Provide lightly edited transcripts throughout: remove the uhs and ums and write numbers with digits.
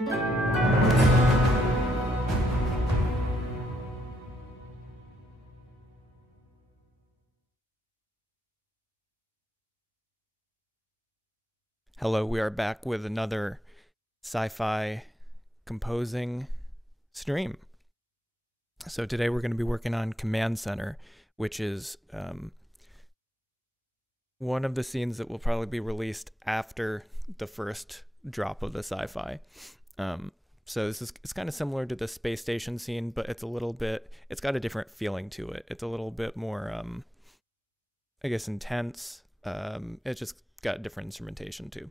Hello, we are back with another sci-fi composing stream. So today we're going to be working on Command Center, which is one of the scenes that will probably be released after the first drop of the Sci-Fi. So it's kind of similar to the space station scene, but it's got a different feeling to it. It's a little bit more, I guess, intense. It's just got different instrumentation too.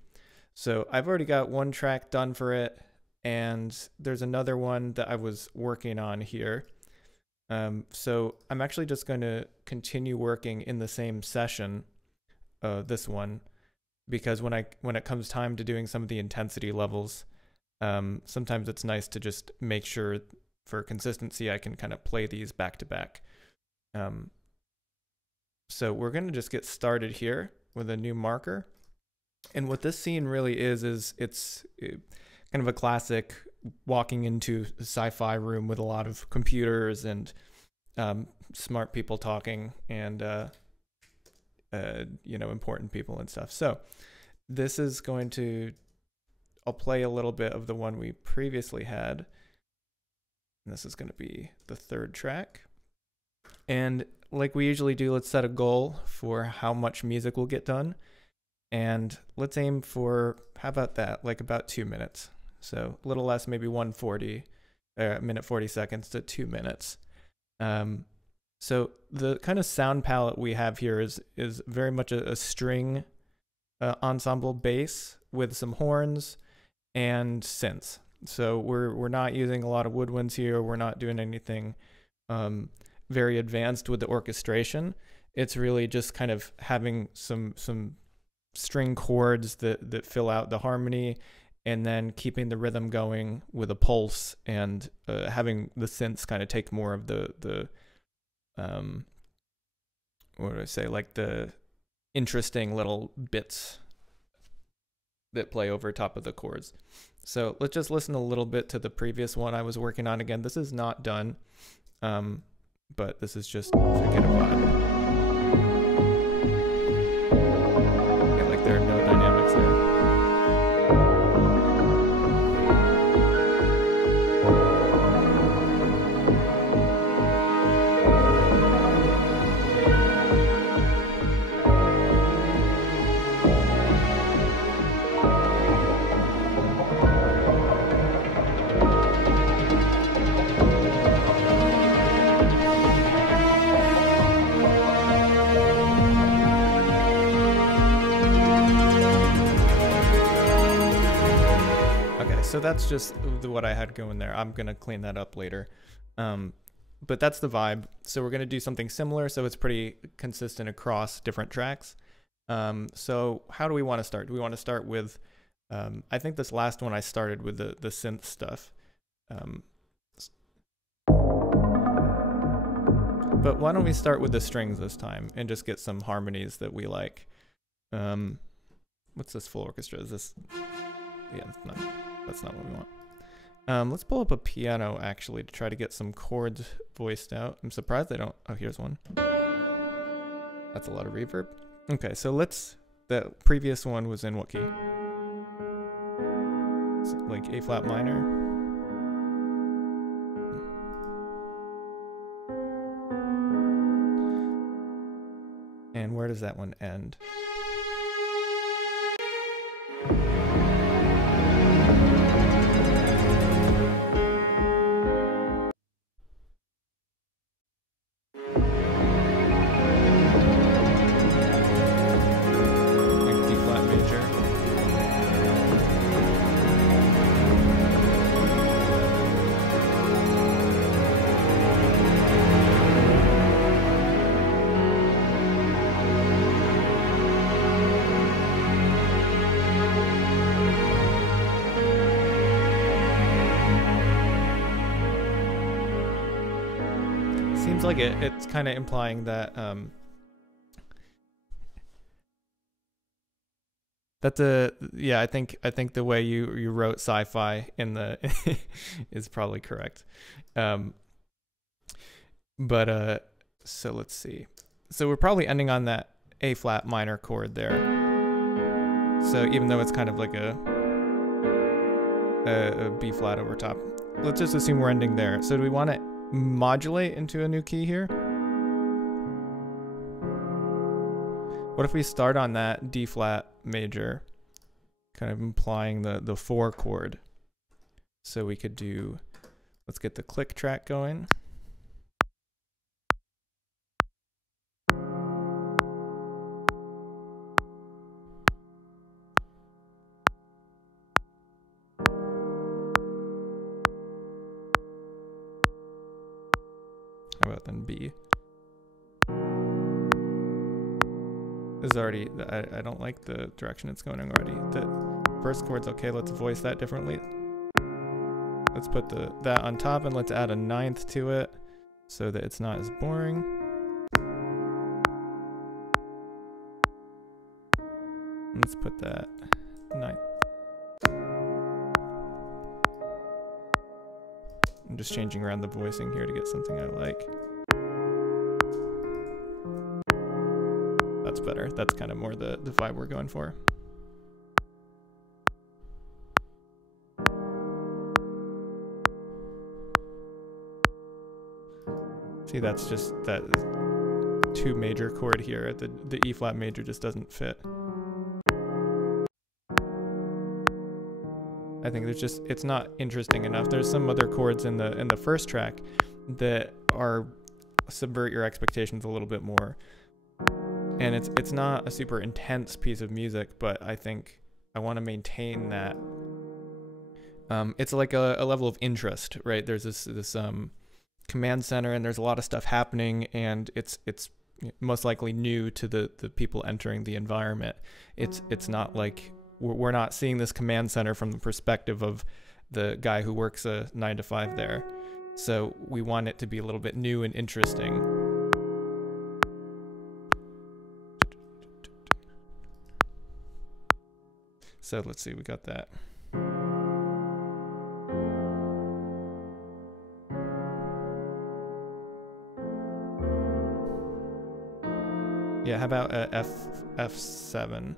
So I've already got one track done for it, and there's another one that I was working on here. So I'm actually just going to continue working in the same session, this one, because when it comes time to doing some of the intensity levels, sometimes it's nice to just make sure for consistency I can kind of play these back to back. So we're going to just get started here with a new marker. And what this scene really is it's kind of a classic walking into a sci-fi room with a lot of computers and smart people talking and important people and stuff. So this is going to, I'll play a little bit of the one we previously had. And this is going to be the third track. And like we usually do, let's set a goal for how much music will get done. And let's aim for, how about that, like about 2 minutes. So a little less, maybe 140, minute 40 seconds to 2 minutes. So the kind of sound palette we have here is very much a string ensemble bass with some horns and synths. So we're not using a lot of woodwinds here. We're not doing anything very advanced with the orchestration. It's really just kind of having some string chords that fill out the harmony, and then keeping the rhythm going with a pulse, and having the synths kind of take more of the what do I say, like the interesting little bits that play over top of the chords. So let's just listen a little bit to the previous one I was working on. Again, this is not done, but this is just to get a vibe. There are no dynamics there. So that's just what I had going there. I'm going to clean that up later. But that's the vibe. So we're going to do something similar, so it's pretty consistent across different tracks. So how do we want to start? Do we want to start with, I think this last one I started with the synth stuff. But why don't we start with the strings this time and just get some harmonies that we like. What's this full orchestra? Is this? Yeah, that's not what we want. Let's pull up a piano actually to try to get some chords voiced out. I'm surprised they don't. Oh, here's one. That's a lot of reverb. Okay, so the previous one was in what key? Like A flat minor. And where does that one end? Seems like it's kind of implying that That's a yeah. I think the way you wrote sci-fi in the is probably correct. Um, but so let's see. So we're probably ending on that A flat minor chord there. So even though it's kind of like a B flat over top, let's just assume we're ending there. So do we want to modulate into a new key here? What if we start on that D flat major, kind of implying the 4 chord? So we could do, let's get the click track going. How about then B? This is already, I don't like the direction it's going already. The first chord's okay, let's voice that differently. Let's put that on top and let's add a 9th to it so that it's not as boring. Let's put that 9th. I'm just changing around the voicing here to get something I like. That's better. That's kind of more the vibe we're going for. See, that's just that 2 major chord here. The E flat major just doesn't fit. I think there's just, it's not interesting enough. There's some other chords in the first track that are subvert your expectations a little bit more. And it's not a super intense piece of music, but I think I want to maintain that. It's like a level of interest, right? There's this command center, and there's a lot of stuff happening, and it's most likely new to the people entering the environment. It's not like we're not seeing this command center from the perspective of the guy who works a 9 to 5 there. So we want it to be a little bit new and interesting. So let's see, we got that. Yeah, how about F7?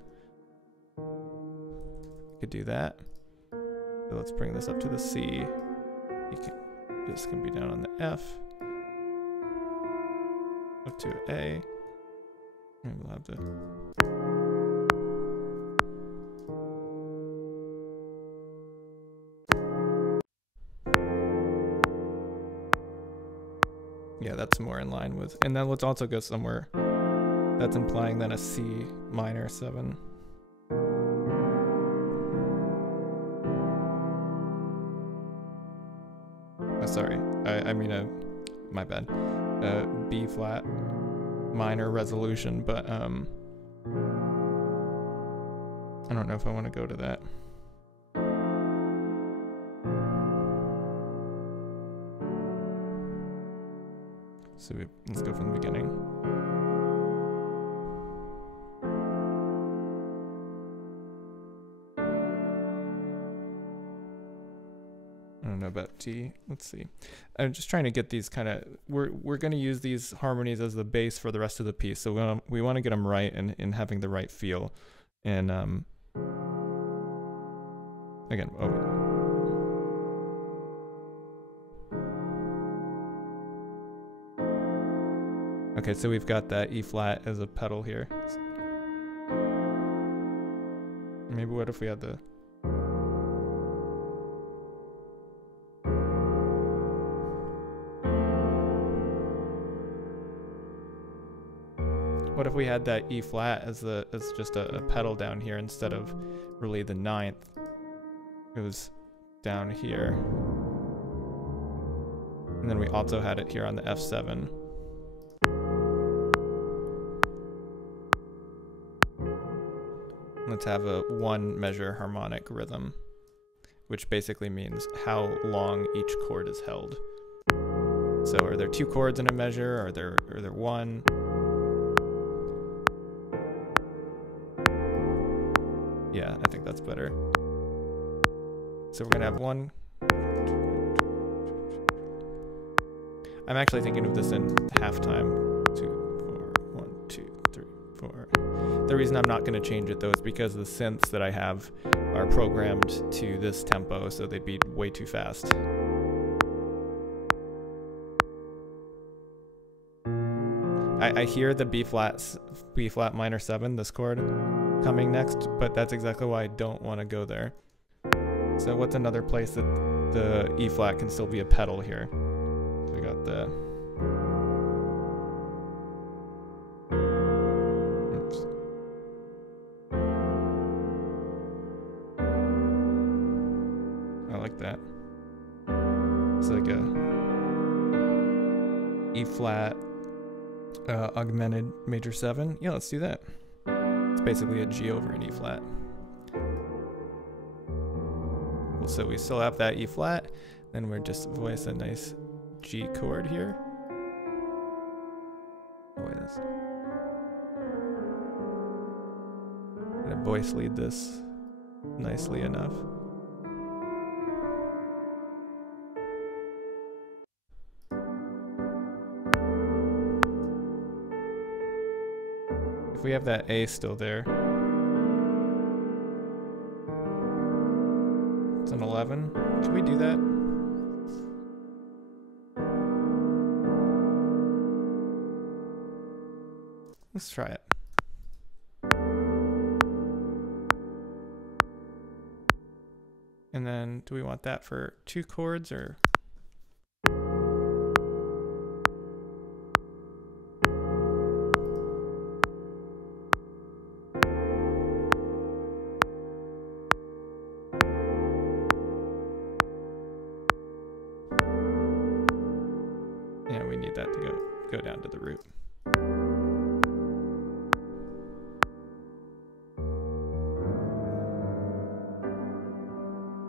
Could do that. So let's bring this up to the C. This can be down on the F. Up to A. And we'll have to. Yeah, that's more in line with. And then let's also go somewhere that's implying then a C minor 7. Sorry, I mean my bad. B flat minor resolution, but I don't know if I want to go to that. So let's go from the beginning. I don't know about T. Let's see. I'm just trying to get these kind of. We're going to use these harmonies as the base for the rest of the piece. So we want to get them right and having the right feel. And again, okay, so we've got that E flat as a pedal here. Maybe what if we had the. What if we had that E flat as just a pedal down here instead of really the 9th? It was down here. And then we also had it here on the F7. Let's have a 1 measure harmonic rhythm, which basically means how long each chord is held. So are there 2 chords in a measure? Are there 1? Yeah, I think that's better. So we're gonna have one. I'm actually thinking of this in halftime. 2, 4, 1, 2, 3, 4. The reason I'm not gonna change it though is because the synths that I have are programmed to this tempo, so they'd be way too fast. I hear the B flat minor 7, this chord, coming next, but that's exactly why I don't want to go there. So what's another place that the E flat can still be a pedal here? So we got the... Oops. I like that. It's like a E flat augmented major 7. Yeah, let's do that. It's basically a G over an E flat. So we still have that E flat, then we're just voice a nice G chord here. Oh wait, that's... I'm gonna voice lead this nicely enough. If we have that A still there, it's an 11. Can we do that? Let's try it. And then do we want that for 2 chords or? Yeah, we need that to go down to the root.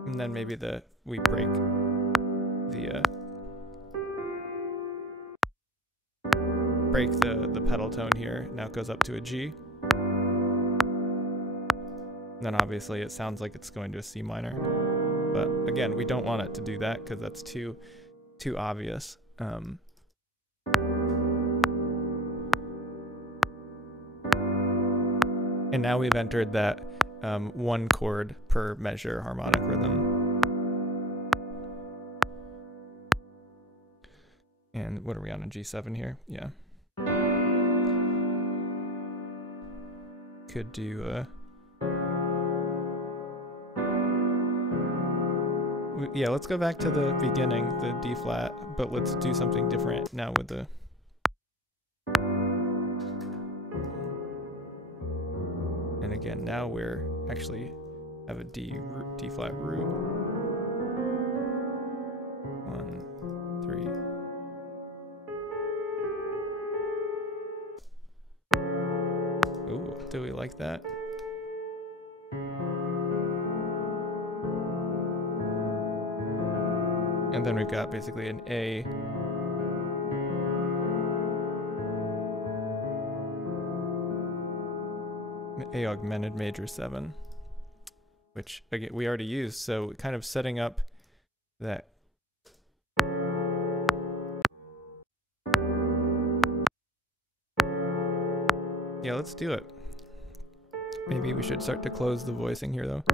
And then maybe we break the pedal tone here. Now it goes up to a G. And then obviously it sounds like it's going to a C minor. But again, we don't want it to do that because that's too obvious. And now we've entered that 1 chord per measure harmonic rhythm. And what are we on, a G7 here? Yeah. Could do yeah, let's go back to the beginning, the D flat, but let's do something different now with the... And again, now we're actually have a D flat root. 1, 3. Ooh, do we like that? And then we've got basically an A. A augmented major 7, which again we already used, so kind of setting up that. Yeah, let's do it. Maybe we should start to close the voicing here though.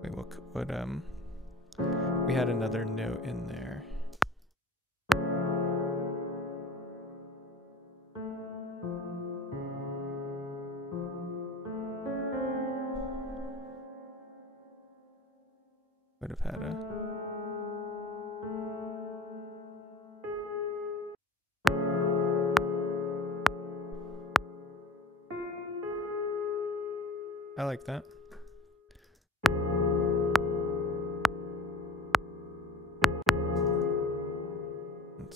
Wait, what we had another note in there. Would have had a... I like that.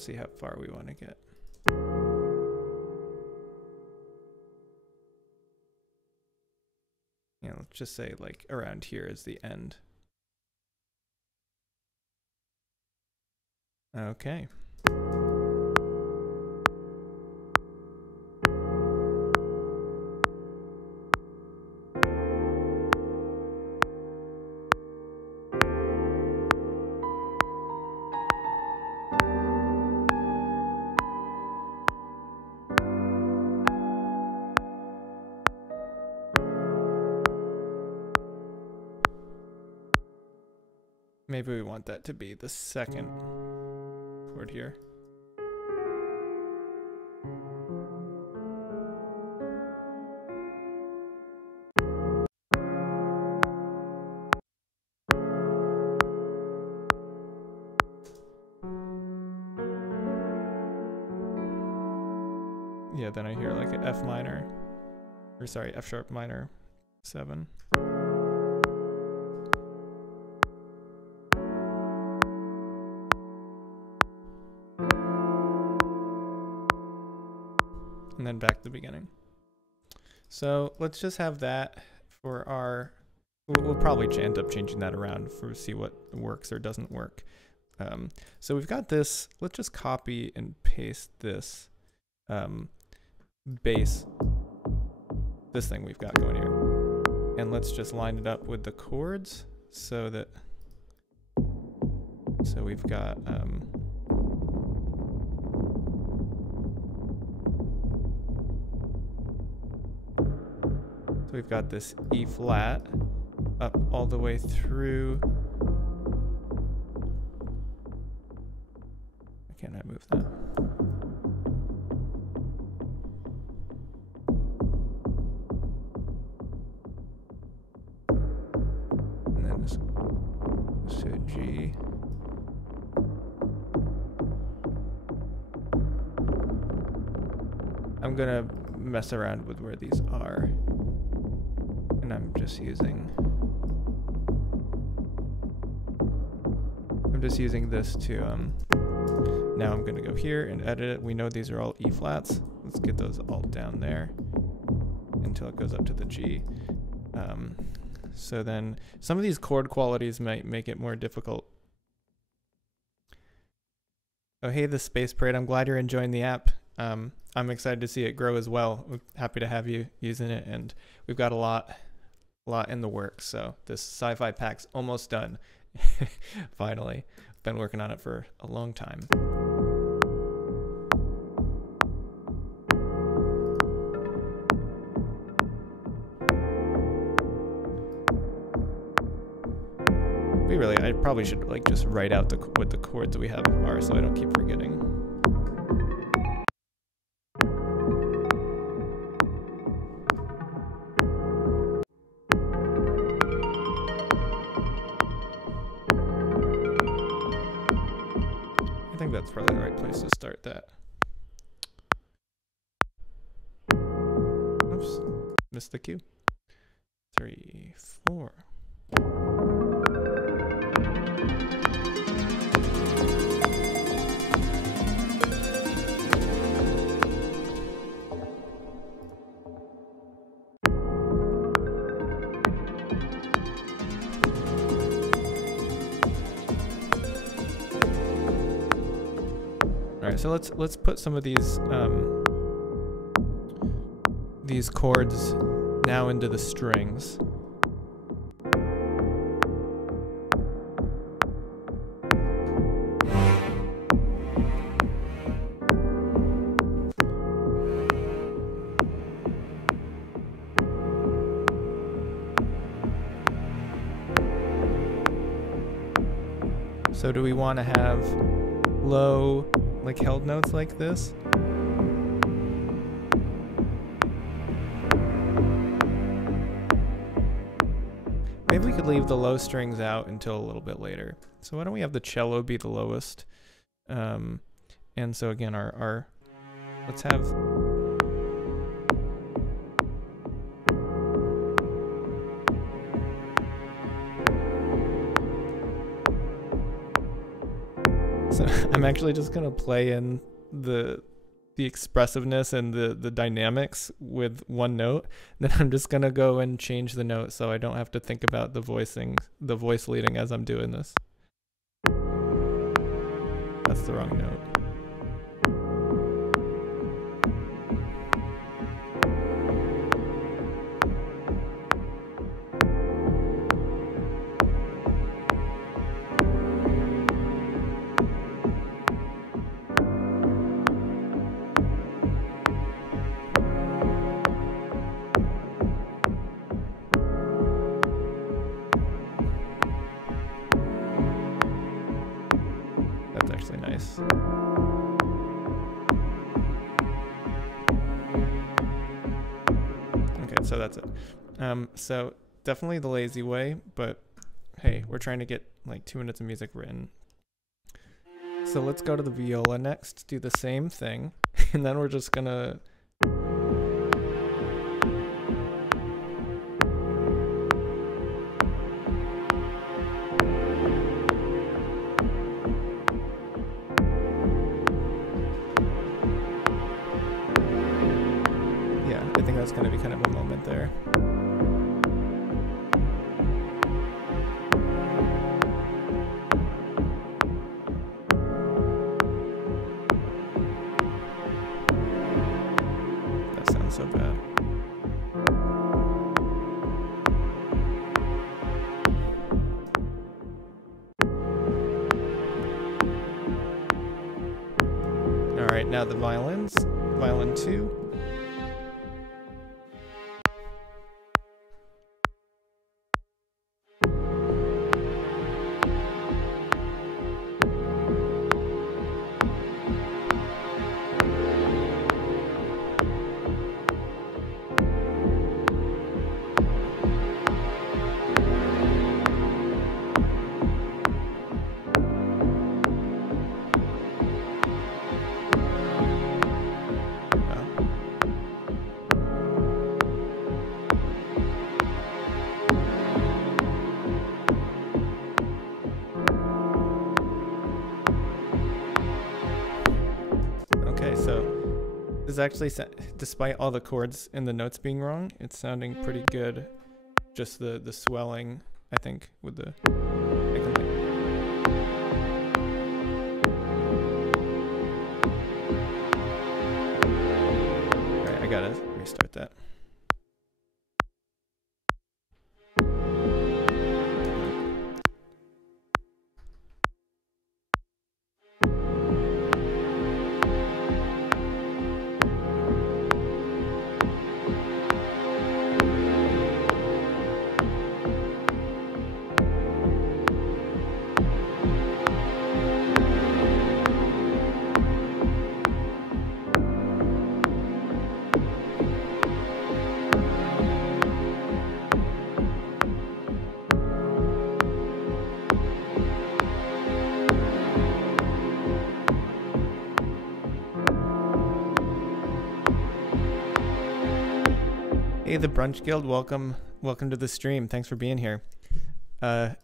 let's see how far we want to get. Yeah, let's just say like around here is the end. Okay. Maybe we want that to be the second chord here. Yeah, then I hear like an F minor, or sorry, F sharp minor 7. And then back to the beginning. So let's just have that for our, we'll probably end up changing that around for see what works or doesn't work. So we've got this, let's just copy and paste this bass, this thing we've got going here. And let's just line it up with the chords so that, so we've got, so we've got this E flat up all the way through. Can I move that? And then just to G. I'm gonna mess around with where these are. And I'm just using this to now I'm gonna go here and edit it. We know these are all E flats. Let's get those all down there until it goes up to the G. So then some of these chord qualities might make it more difficult. Oh, hey, the Space Parade. I'm glad you're enjoying the app. I'm excited to see it grow as well. We're happy to have you using it, and we've got a lot in the works. So this Sci-Fi pack's almost done. Finally. Been working on it for a long time. I probably should like just write out what the chords we have are so I don't keep forgetting. I think that's probably the right place to start that. Oops, missed the cue. 3, 4. So let's put some of these chords now into the strings. So do we want to have low, like held notes like this? Maybe we could leave the low strings out until a little bit later. So why don't we have the cello be the lowest? And so again, let's have, So I'm actually just gonna play in the expressiveness and the dynamics with one note. Then I'm just gonna go and change the note so I don't have to think about the voice leading as I'm doing this. That's the wrong note. That's actually nice. Okay, so that's it. So definitely the lazy way, but hey, we're trying to get like 2 minutes of music written. So let's go to the viola next, do the same thing, and then we're just gonna I think that's going to be kind of a moment there. That sounds so bad. All right, now the violins. Violin 2. Is actually, despite all the chords and the notes being wrong, it's sounding pretty good. Just the swelling, I think, with the. Alright, I gotta restart that. Hey, the Brunch Guild, welcome to the stream. Thanks for being here.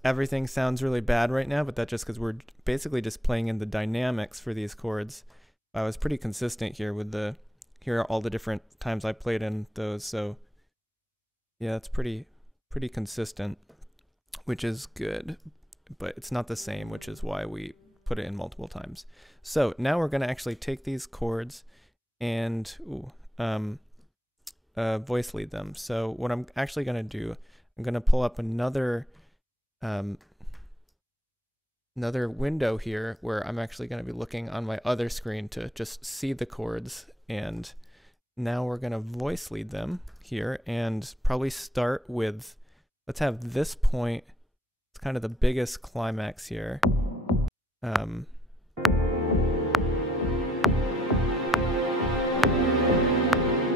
Everything sounds really bad right now, but that's just because we're basically just playing in the dynamics for these chords. I was pretty consistent here with here are all the different times I played in those. So yeah, it's pretty consistent, which is good, but it's not the same, which is why we put it in multiple times. So now we're going to actually take these chords and voice lead them. So what I'm actually going to do, I'm going to pull up another window here where I'm actually going to be looking on my other screen to just see the chords. And now we're going to voice lead them here and probably start with, let's have this point. It's kind of the biggest climax here.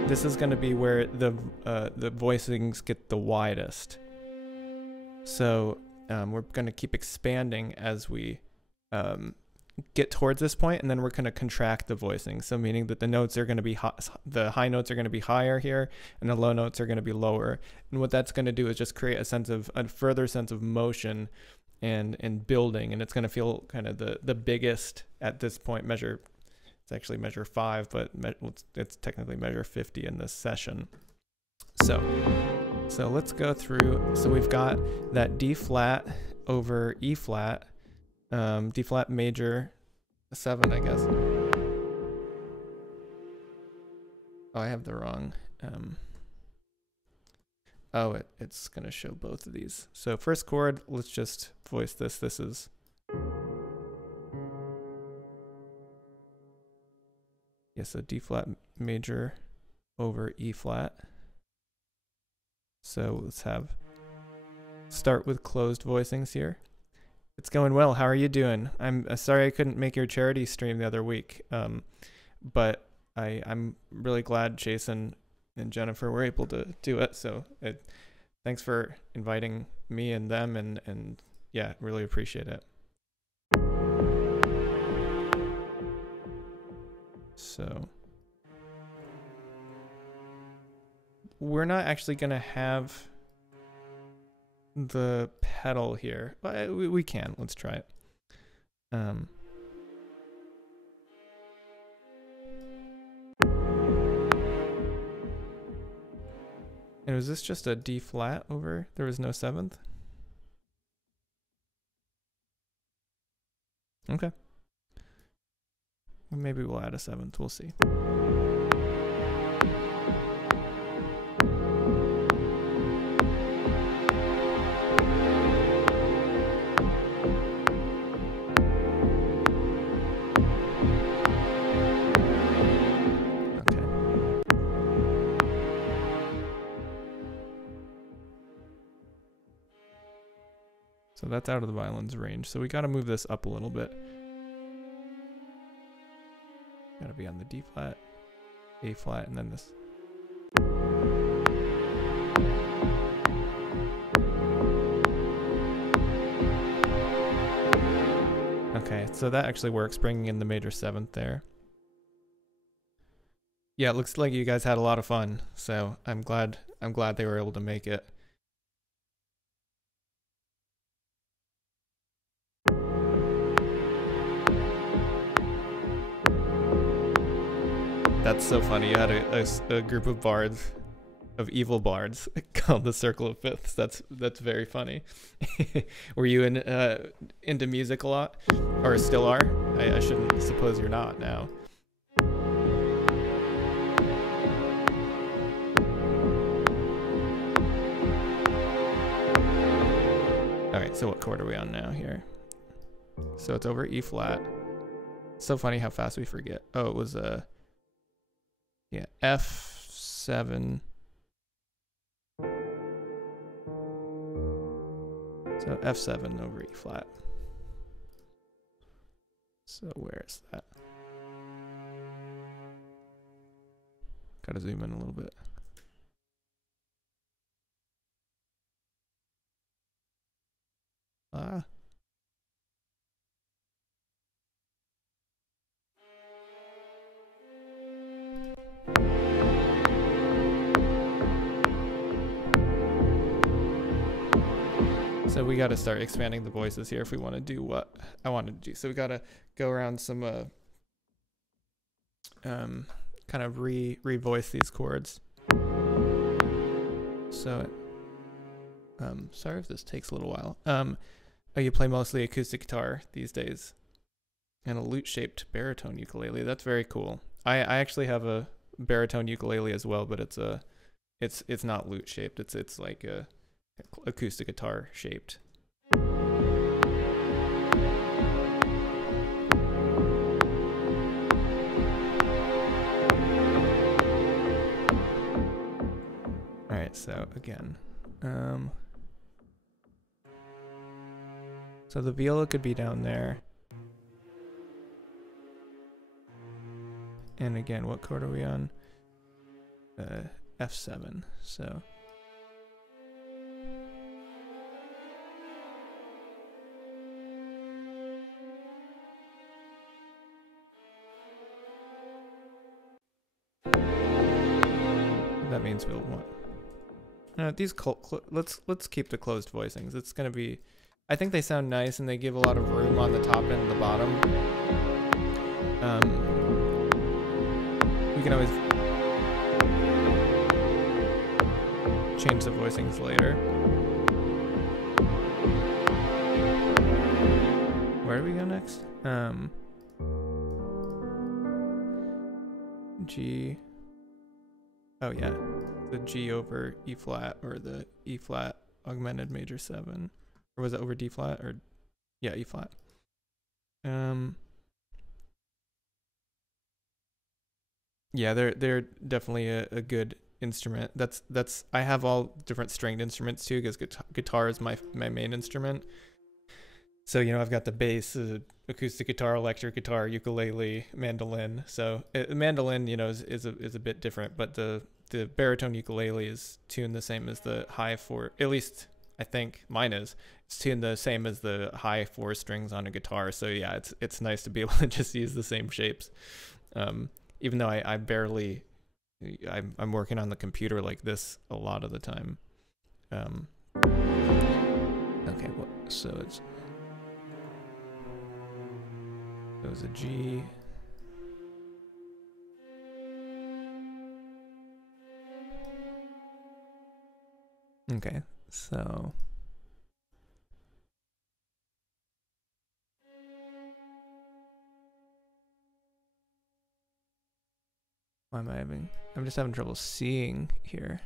This is going to be where the voicings get the widest. So we're going to keep expanding as we get towards this point, and then we're going to contract the voicing. So meaning that the notes are going to be the high notes are going to be higher here, and the low notes are going to be lower. And what that's going to do is just create a further sense of motion and building, and it's going to feel kind of the biggest at this point. It's actually measure 5, but it's technically measure 50 in this session. So let's go through. So we've got that D flat over E flat, D flat major 7, I guess. Oh, I have the wrong. Oh, it's going to show both of these. So first chord, let's just voice this. This is... Yeah, so D flat major over E flat. So let's start with closed voicings here. It's going well. How are you doing? I'm sorry I couldn't make your charity stream the other week, but I'm really glad Jason and Jennifer were able to do it. So thanks for inviting me and them, and yeah, really appreciate it. So we're not actually gonna have the pedal here, but we can. Let's try it. And was this just a D flat over? There was no 7th? Okay. Maybe we'll add a 7th. We'll see. So that's out of the violin's range. So we got to move this up a little bit. Got to be on the D flat, A flat, and then this. Okay, so that actually works, bringing in the major 7th there. Yeah, it looks like you guys had a lot of fun. So I'm glad they were able to make it. That's so funny. You had a group of bards, of evil bards, called the Circle of Fifths. That's very funny. Were you into music a lot, or still are? I shouldn't suppose you're not now. All right. So what chord are we on now here? So it's over E flat. So funny how fast we forget. Oh, it was yeah, F7. So F7 over E flat. So where is that? Gotta zoom in a little bit. Ah. So we got to start expanding the voices here if we want to do what I wanted to do. So we got to go around some kind of revoice these chords. So sorry if this takes a little while. Oh, you play mostly acoustic guitar these days, and a lute-shaped baritone ukulele. That's very cool. I actually have a baritone ukulele as well, but it's not lute-shaped. It's like a acoustic guitar shaped. All right, so again, so the viola could be down there. And again, what chord are we on? F7. So that means we'll want these let's keep the closed voicings. It's going to be I think they sound nice and they give a lot of room on the top and the bottom. We can always change the voicings later. Where do we go next? G. Oh yeah, the G over E flat, or the E flat augmented major 7, or was it over D flat, or yeah, E flat. Yeah, they're definitely a good instrument. That's I have all different stringed instruments too, because guitar is my main instrument. So, you know, I've got the bass, acoustic guitar, electric guitar, ukulele, mandolin. So mandolin, you know, is a bit different, but the baritone ukulele is tuned the same as the high 4, at least I think mine is. It's tuned the same as the high 4 strings on a guitar. So yeah, it's nice to be able to just use the same shapes. Even though I barely, I'm working on the computer like this a lot of the time. Okay, well, so it's a G. Okay, so why am I having? I'm just having trouble seeing here.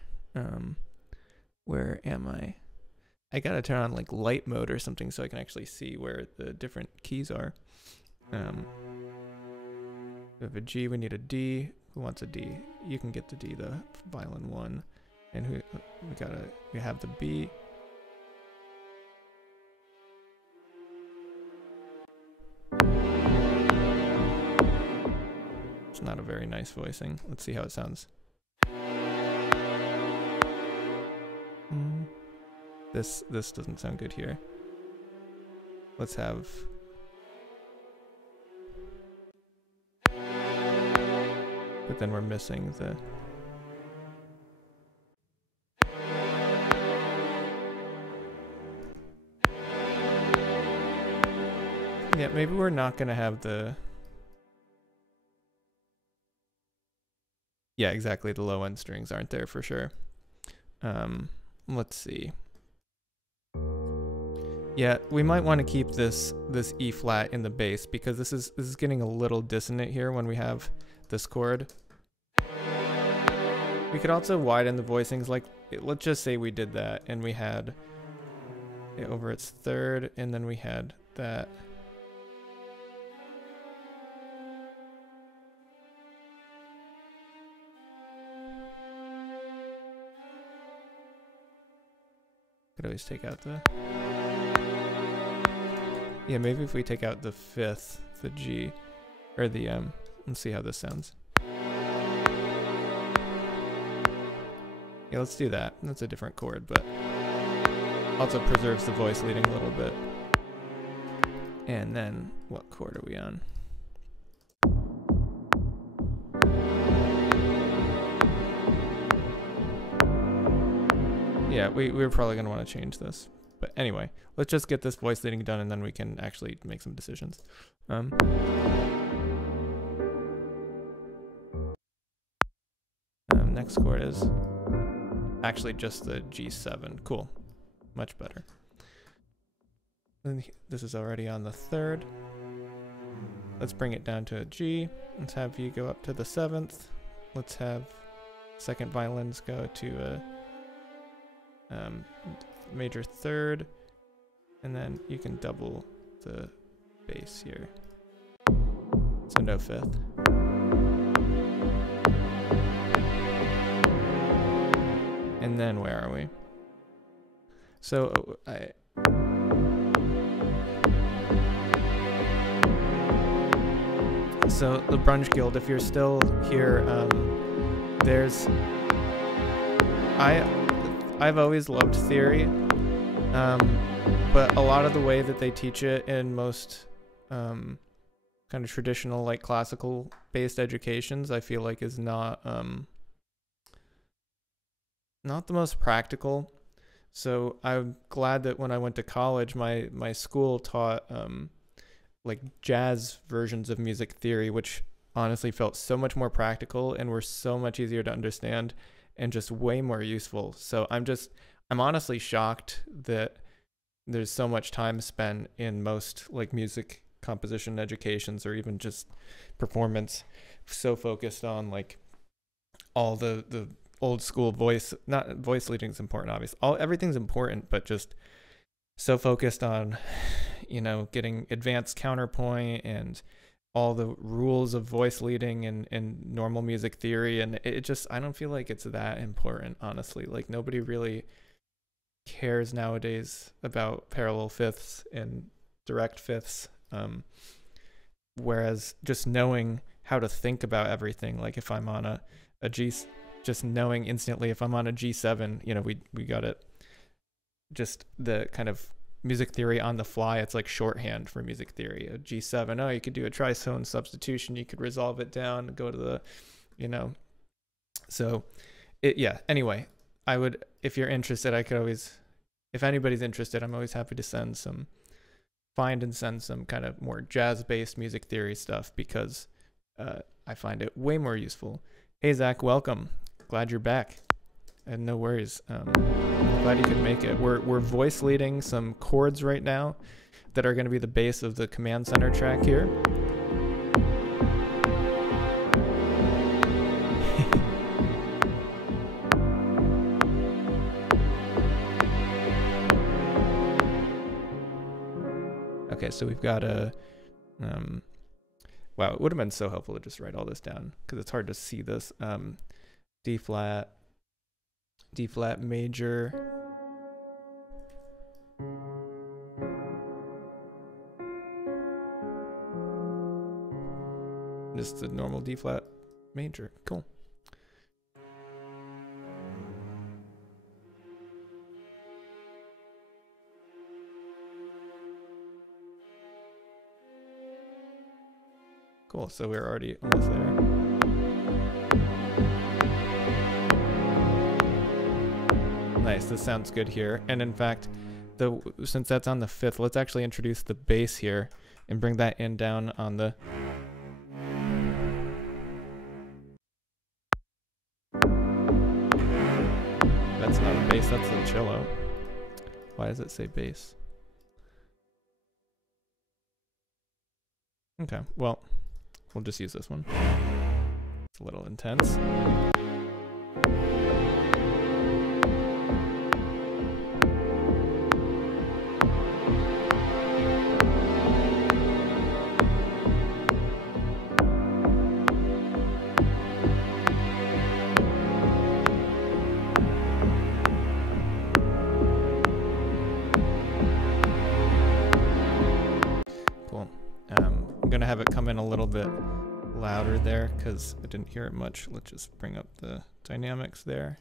Where am I? I gotta turn on like light mode or something so I can actually see where the different keys are. We have a G, we need a D. Who wants a D? You can get the D, the violin 1. And we have the B. It's not a very nice voicing. Let's see how it sounds. This doesn't sound good here. Let's have. But then we're missing the. Yeah, maybe we're not gonna have the. Yeah, exactly. The low end strings aren't there for sure. Let's see. Yeah, we might want to keep this E flat in the bass, because this is getting a little dissonant here when we have this chord. We could also widen the voicings, like let's just say we did that and we had it over its 3rd, and then we had that. Could always take out the. Yeah, maybe if we take out the 5th, the G, or the M, let's see how this sounds. Yeah, let's do that. That's a different chord, but also preserves the voice leading a little bit. And then, what chord are we on? Yeah, we're probably going to want to change this. But anyway, let's just get this voice leading done, and then we can actually make some decisions. Next chord is actually just the G7. Cool. Much better. And this is already on the 3rd. Let's bring it down to a G. Let's have you go up to the 7th. Let's have second violins go to a major 3rd, and then you can double the bass here. So no 5th. And then where are we? So so the Brunch Guild, if you're still here, there's I've always loved theory, but a lot of the way that they teach it in most kind of traditional, like classical based educations, I feel like is not the most practical. So I'm glad that when I went to college, my school taught like jazz versions of music theory, which honestly felt so much more practical and were so much easier to understand and just way more useful. So I'm honestly shocked that there's so much time spent in most like music composition educations or even just performance so focused on like all the old school voice, not voice leading is important, obviously. Everything's important, but just so focused on, getting advanced counterpoint and all the rules of voice leading and normal music theory. And it just, I don't feel like it's that important, honestly. Like nobody really cares nowadays about parallel fifths and direct fifths. Whereas just knowing how to think about everything, like if I'm on a G, just knowing instantly if I'm on a G7, we got it. Just the kind of music theory on the fly, it's like shorthand for music theory. A G7, oh, you could do a tritone substitution, you could resolve it down, go to the, so anyway, I would, if you're interested, I could always, if anybody's interested, I'm always happy to send some kind of more jazz-based music theory stuff because I find it way more useful. Hey, Zach, welcome. Glad you're back. And no worries. Glad you could make it. We're voice leading some chords right now that are going to be the base of the command center track here. Okay, so we've got a, wow, it would have been so helpful to just write all this down because it's hard to see this. D flat major, just a normal D flat major. Cool. Cool, so we're already almost there. Nice, this sounds good here. And in fact, since that's on the fifth, let's actually introduce the bass here and bring that in down on the... That's not a bass, that's a cello. Why does it say bass? Okay, well, we'll just use this one. It's a little intense. Have it come in a little bit louder there because I didn't hear it much. Let's just bring up the dynamics there.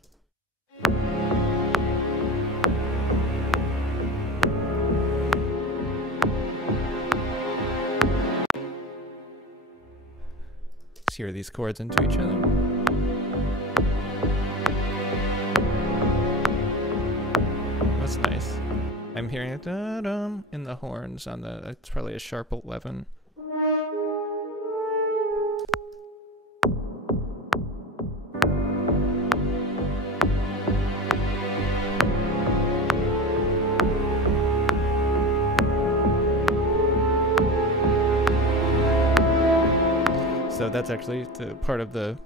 Let's hear these chords into each other. That's nice. I'm hearing it in the horns on the, it's probably a sharp 11. So that's actually part of the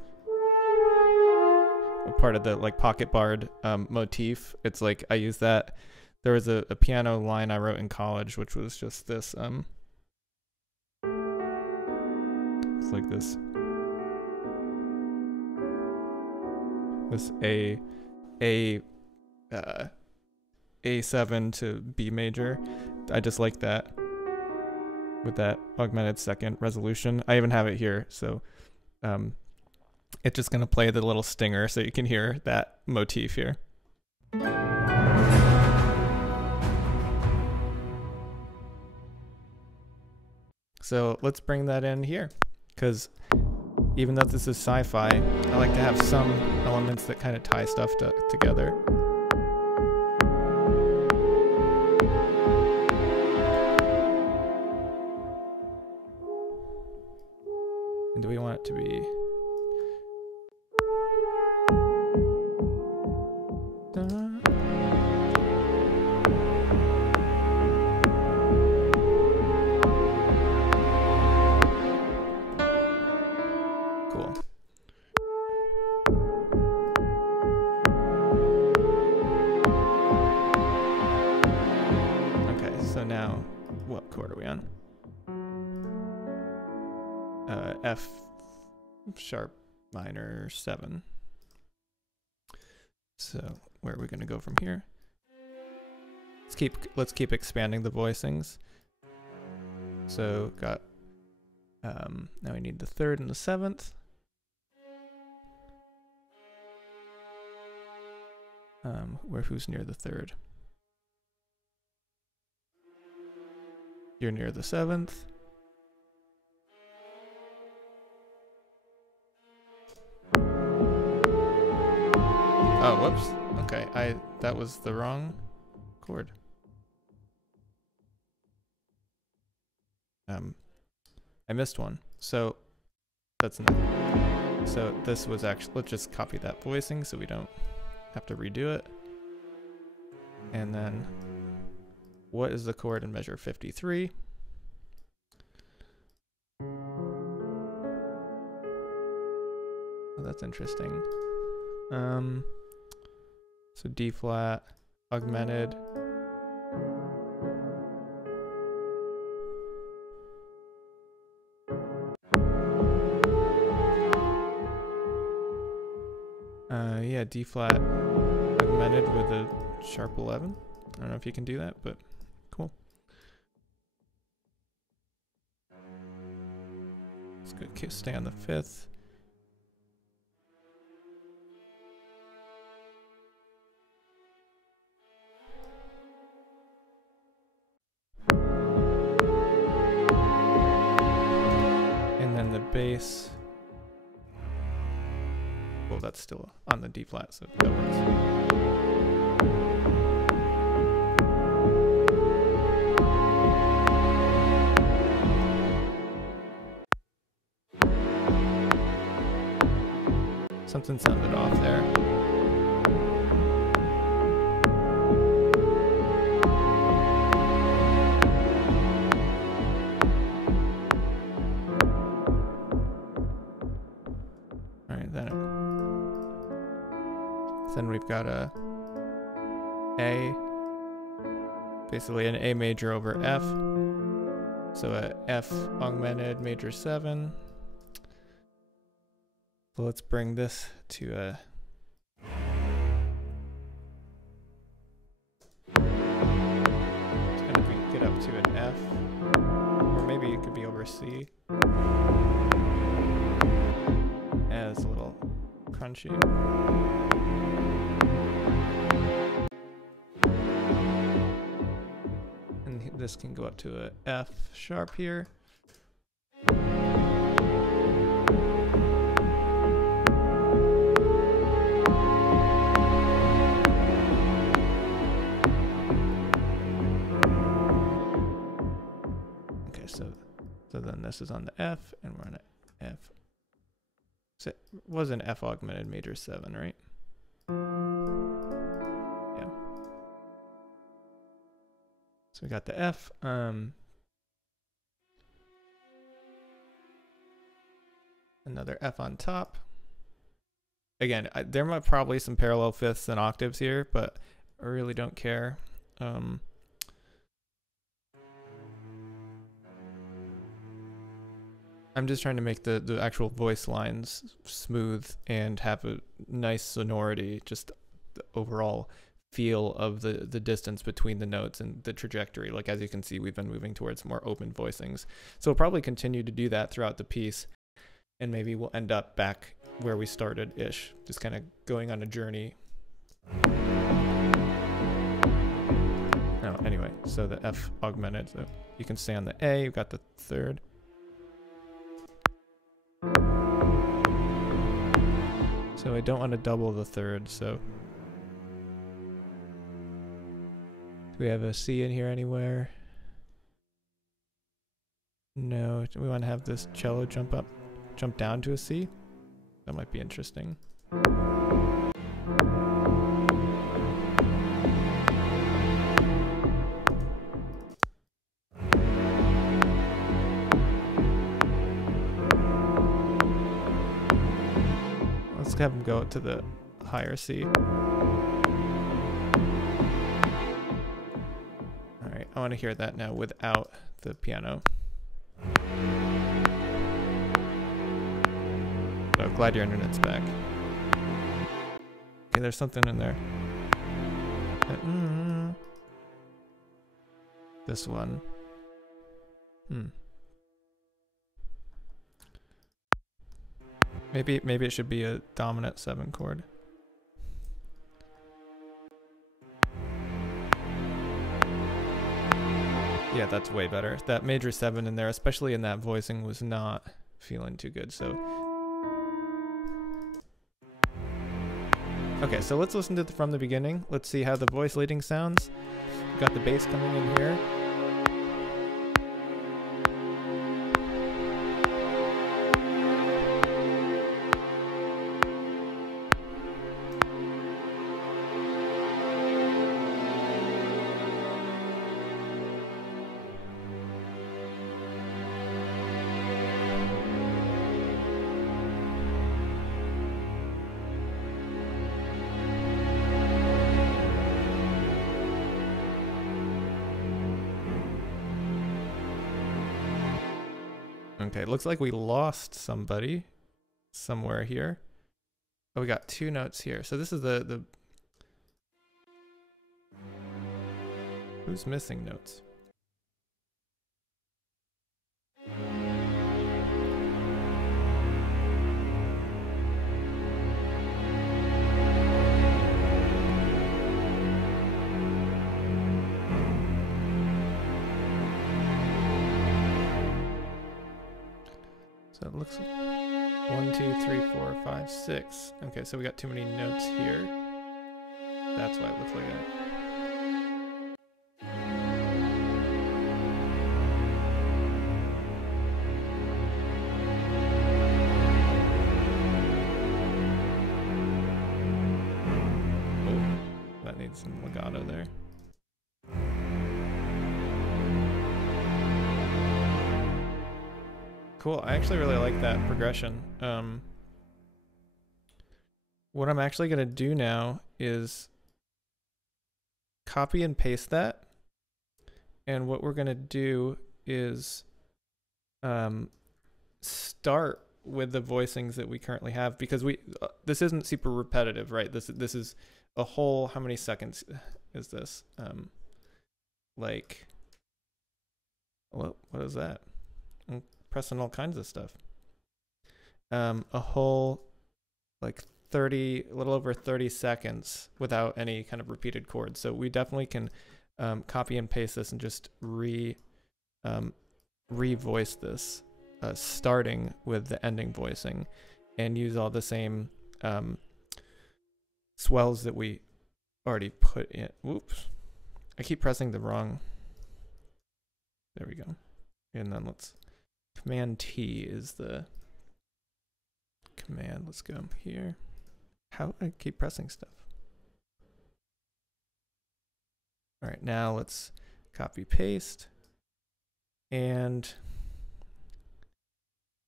like pocket barred motif. It's like I use that. There was a piano line I wrote in college, which was just this. It's like this A7 to B major. I just like that. With that augmented second resolution. I even have it here, so it's just gonna play the little stinger so you can hear that motif here. So let's bring that in here, because even though this is sci-fi, I like to have some elements that kind of tie stuff together. And do we want it to be... Cool. Okay, so now, what chord are we on? F sharp minor 7. So where are we going to go from here? Let's keep expanding the voicings. So got now we need the 3rd and the 7th. Who's near the 3rd? You're near the 7th. Oh, whoops. Okay, that was the wrong chord. I missed one. So that's not. So this was actually, let's just copy that voicing so we don't have to redo it. And then what is the chord in measure 53? Oh, that's interesting. So D flat, augmented. Yeah, D flat augmented with a sharp 11. I don't know if you can do that, but cool. Let's go stay on the 5th. And then the bass. Well, that's still on the D flat, so that works. Something sounded off there. All right, then we've got a basically an A major over F. So a F augmented major 7. So let's bring this to a it's gonna get up to an F, or maybe it could be over C. Yeah, it's a little crunchy. And this can go up to a F sharp here. So then this is on the F, and we're on an F. So it was an F augmented major 7, right? Yeah. So we got the F. Another F on top. Again, there might probably some parallel fifths and octaves here, but I really don't care. I'm just trying to make the actual voice lines smooth and have a nice sonority, just the overall feel of the distance between the notes and the trajectory. Like, as you can see, we've been moving towards more open voicings. So we'll probably continue to do that throughout the piece, and maybe we'll end up back where we started-ish, just kind of going on a journey. Oh, anyway, so the F augmented, so you can stay on the A, you've got the third. So I don't want to double the third, so do we have a C in here anywhere? No, we want to have this cello jump up jump down to a C. That might be interesting. Let's have him go to the higher C. Alright, I want to hear that now without the piano. Oh, glad your internet's back. Okay, there's something in there. This one. Maybe it should be a dominant 7 chord. Yeah, that's way better. That major 7 in there, especially in that voicing, was not feeling too good. So, okay, so let's listen to from the beginning. Let's see how the voice leading sounds. We've got the bass coming in here. Okay, looks like we lost somebody somewhere here. Oh, we got 2 notes here. So this is the who's missing notes? So it looks 1, 2, 3, 4, 5, 6. Okay, so we got too many notes here. That's why it looks like that. Oh, that needs some legato there. Cool, I actually really like that progression. What I'm actually gonna do now is copy and paste that. And what we're gonna do is start with the voicings that we currently have, because this isn't super repetitive, right? This is a whole, how many seconds is this? Like, what is that? I'm pressing all kinds of stuff. A whole like 30, a little over 30 seconds without any kind of repeated chords. So we definitely can copy and paste this and just re-voice this, starting with the ending voicing, and use all the same swells that we already put in. Whoops. I keep pressing the wrong. There we go. And then let's, Command T is the command. Let's go here. How I keep pressing stuff. All right, now let's copy paste, and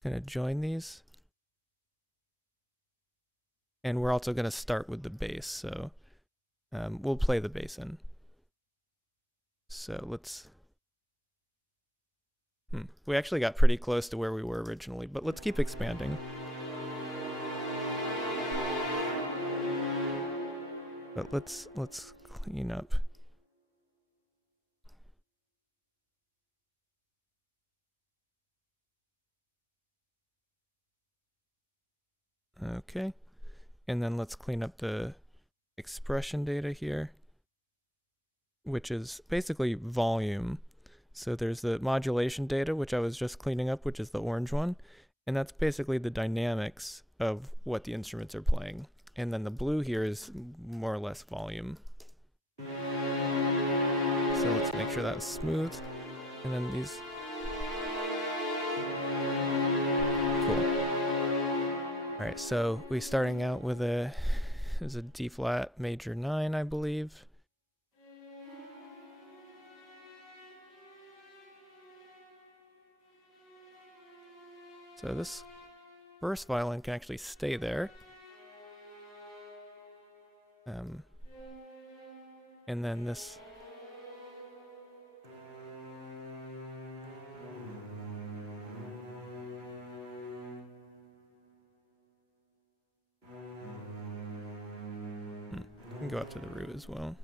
I'm gonna join these, and we're also gonna start with the bass. So we'll play the bass in. So let's. We actually got pretty close to where we were originally, but let's keep expanding. But let's clean up. Okay. And then let's clean up the expression data here, which is basically volume. So there's the modulation data, which I was just cleaning up, which is the orange one. And that's basically the dynamics of what the instruments are playing. And then the blue here is more or less volume. So let's make sure that's smooth. And then these. Cool. All right, so we starting out with a D flat major 9, I believe. So this first violin can actually stay there. And then this can go up to the root as well.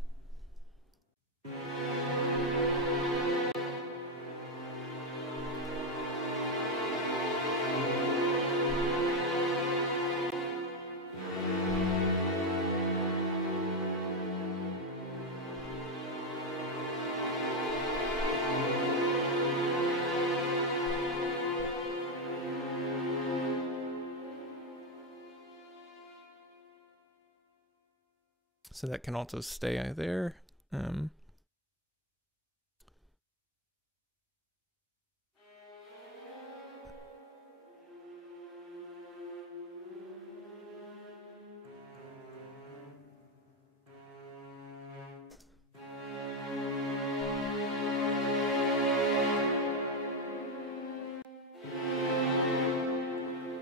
So that can also stay there.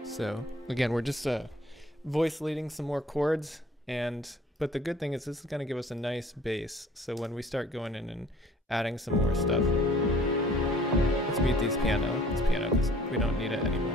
So again, we're just voice leading some more chords, but the good thing is this is going to give us a nice bass. So when we start going in and adding some more stuff, let's mute this piano because we don't need it anymore.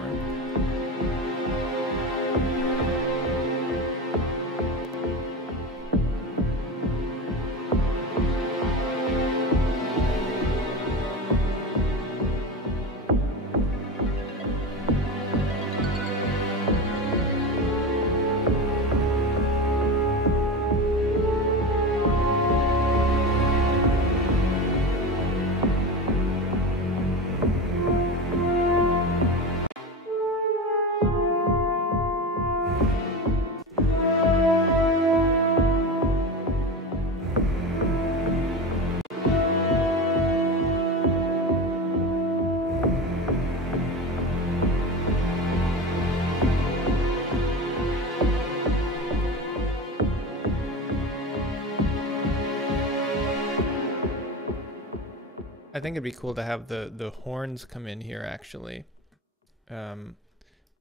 I think it'd be cool to have the horns come in here actually,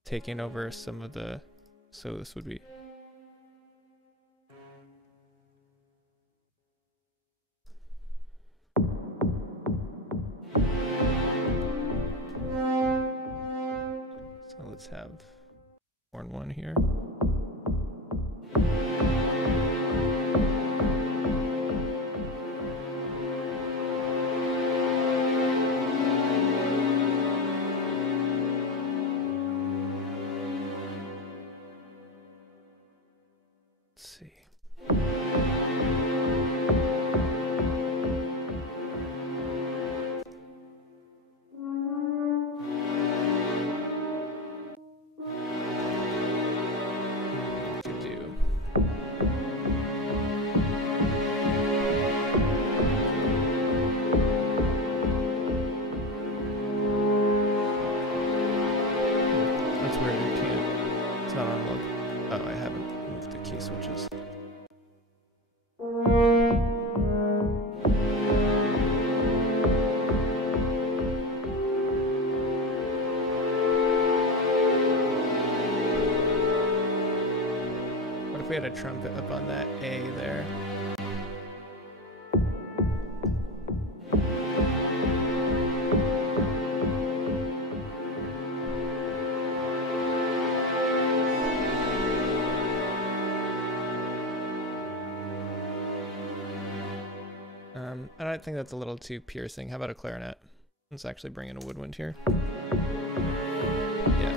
taking over some of the, so this would be. So let's have horn 1 here. We had a trumpet up on that A there. And I think that's a little too piercing. How about a clarinet? Let's actually bring in a woodwind here. Yeah.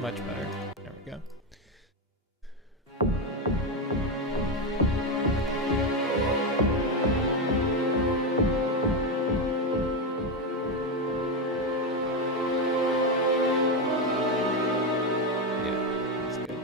Much better. There we go. Yeah, that's good.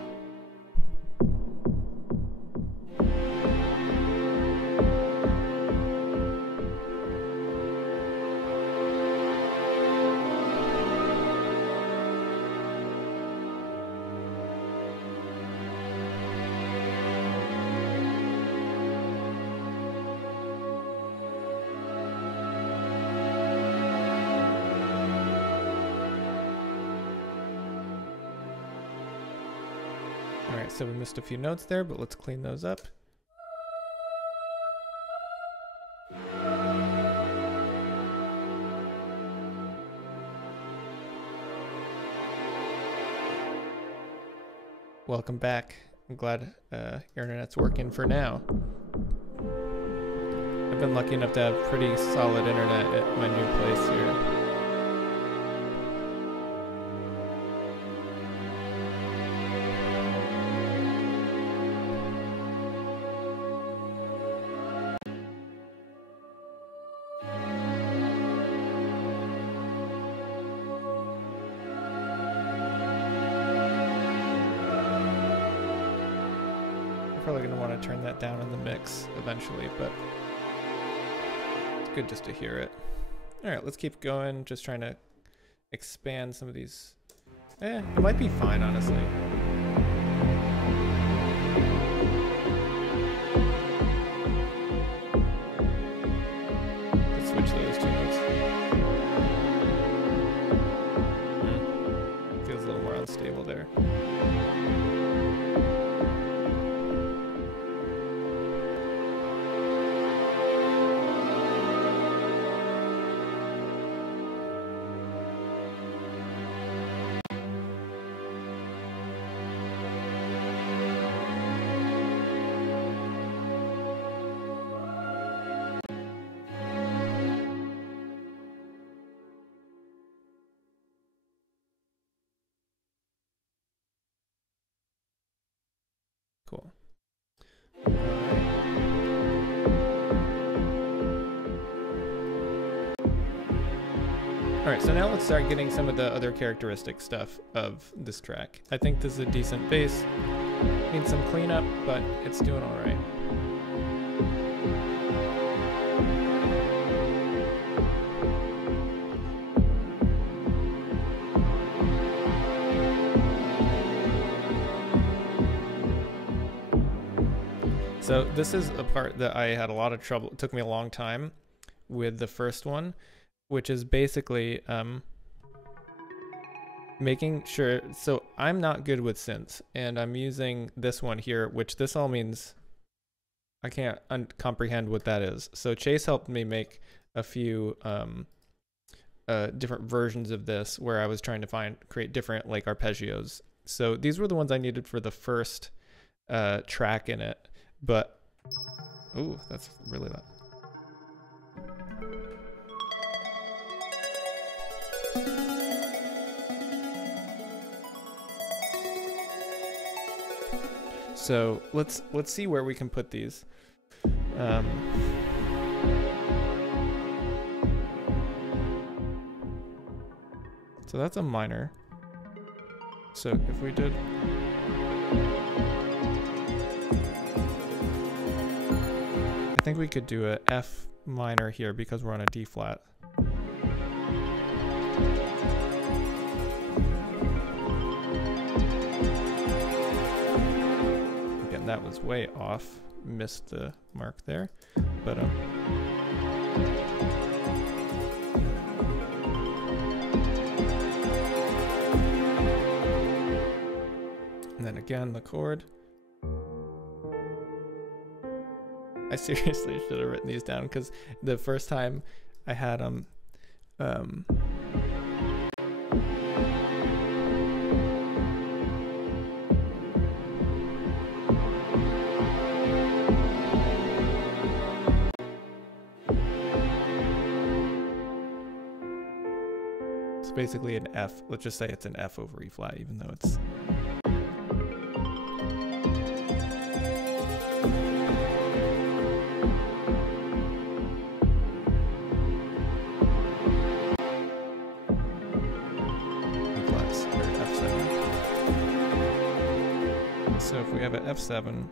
All right, so we missed a few notes there, but let's clean those up. Welcome back. I'm glad your internet's working for now. I've been lucky enough to have pretty solid internet at my new place here. Probably going to want to turn that down in the mix eventually, but it's good just to hear it. All right, let's keep going. Just trying to expand some of these. It might be fine, honestly. Let's switch those two notes. Feels a little more unstable there. Cool. All right, so now let's start getting some of the other characteristic stuff of this track. I think this is a decent bass. Needs some cleanup, but it's doing all right. So this is a part that I had a lot of trouble. It took me a long time with the first one, which is basically making sure. So I'm not good with synths, and I'm using this one here, which this all means I can't comprehend what that is. So Chase helped me make a few different versions of this where I was trying to create different like arpeggios. So these were the ones I needed for the first track in it. But, ooh, that's really loud. So let's see where we can put these. So that's a minor. So if we did. I think we could do a F minor here because we're on a D flat. Again, that was way off. Missed the mark there, but and then again the chord. I seriously should have written these down because the first time I had them, it's basically an F. Let's just say it's an F over E flat, even though it's. So if we have an F7,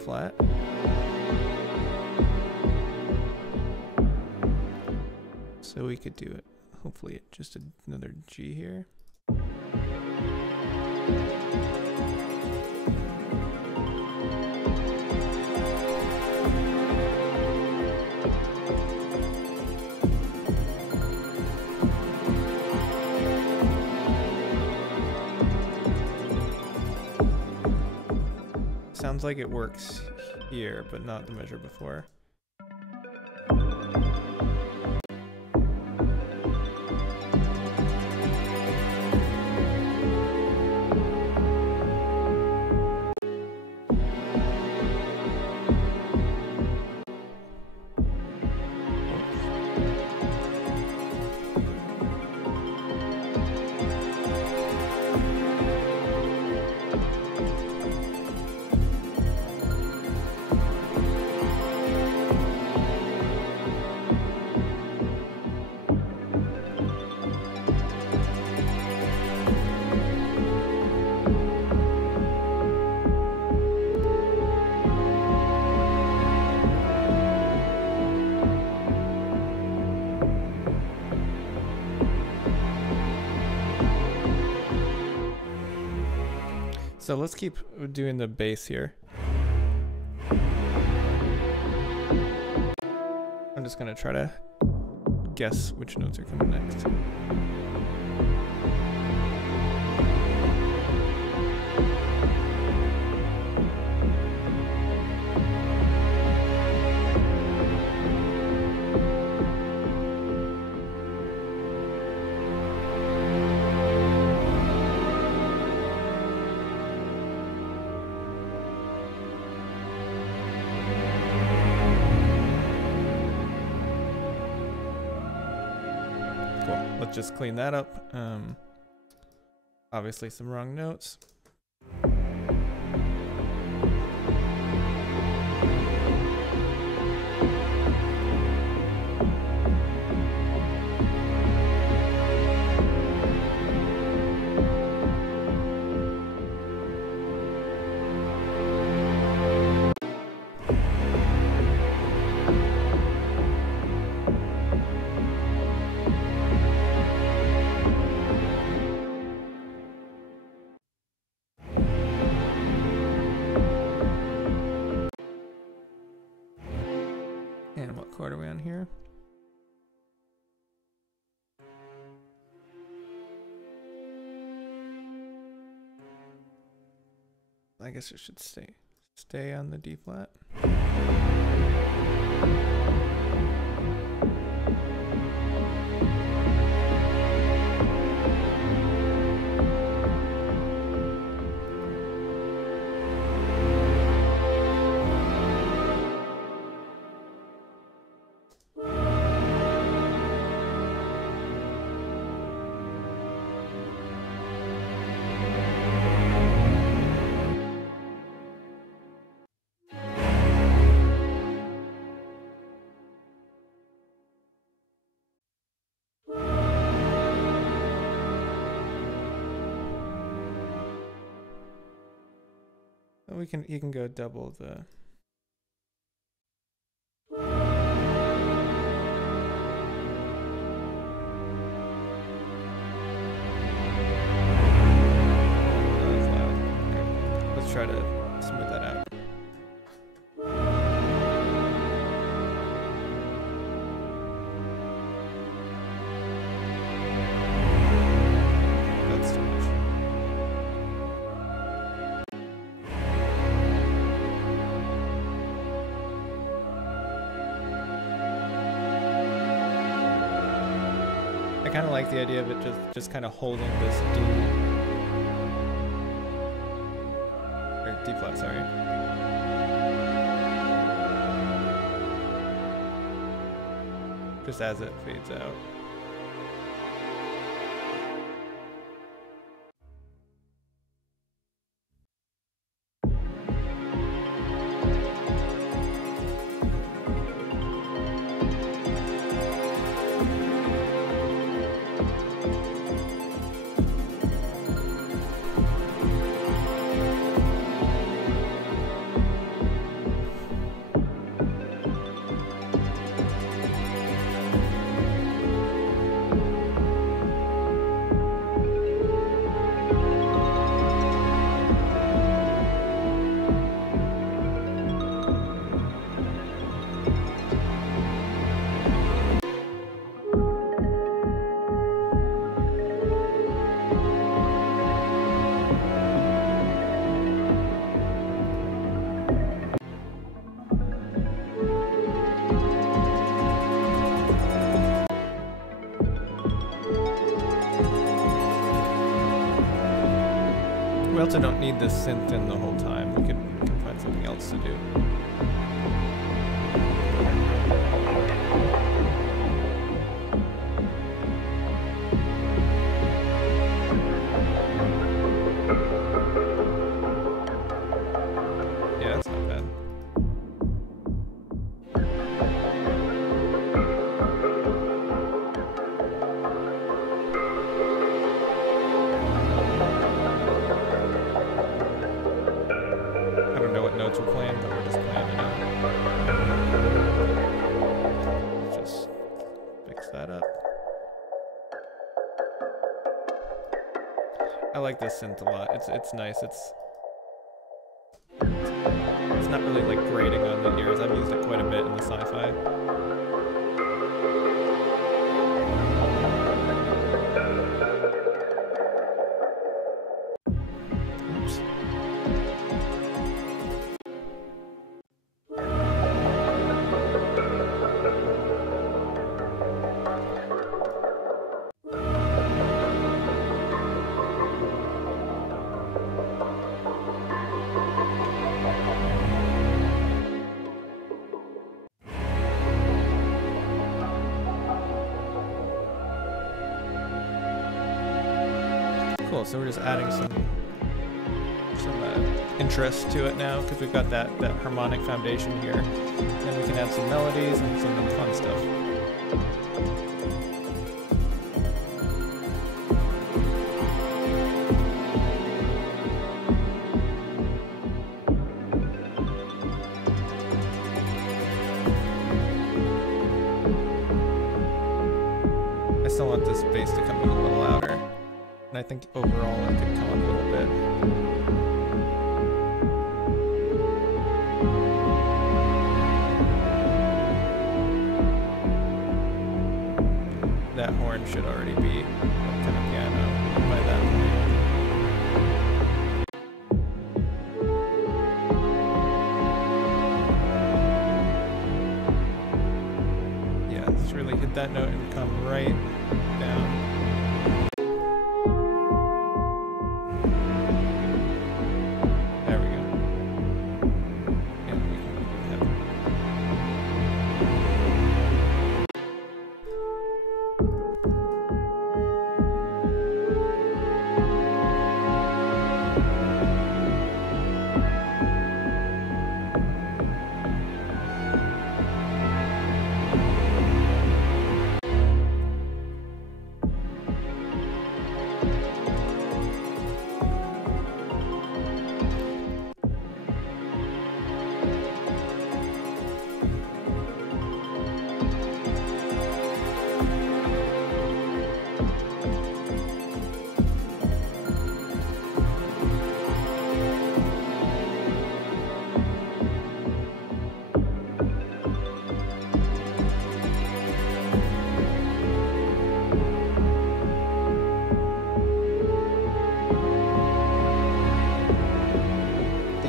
flat. So we could do it, hopefully just another G here. Sounds like it works here, but not the measure before. So let's keep doing the bass here. I'm just gonna try to guess which notes are coming next. Let's just clean that up. Obviously some wrong notes. And what chord are we on here? I guess it should stay on the D flat. You can go double the. Let's try to smooth that out. That's too much. I kind of like the idea of it just kind of holding this D, or D flat, sorry. Just as it fades out. We also don't need this synth in the whole time. We can find something else to do. Yeah, that's not bad. We're playing, but we're just playing it out. Let's just fix that up. I like this synth a lot. It's nice. It's not really like grating on the ears. I've used it quite a bit in the Sci-Fi. Cool, so we're just adding some interest to it now because we've got that harmonic foundation here. Then we can add some melodies and some fun stuff. I still want this bass to come in a little louder. And I think overall it could come up a little bit. That horn should already be kind of piano by that point. Yeah, let's really hit that note and come right down.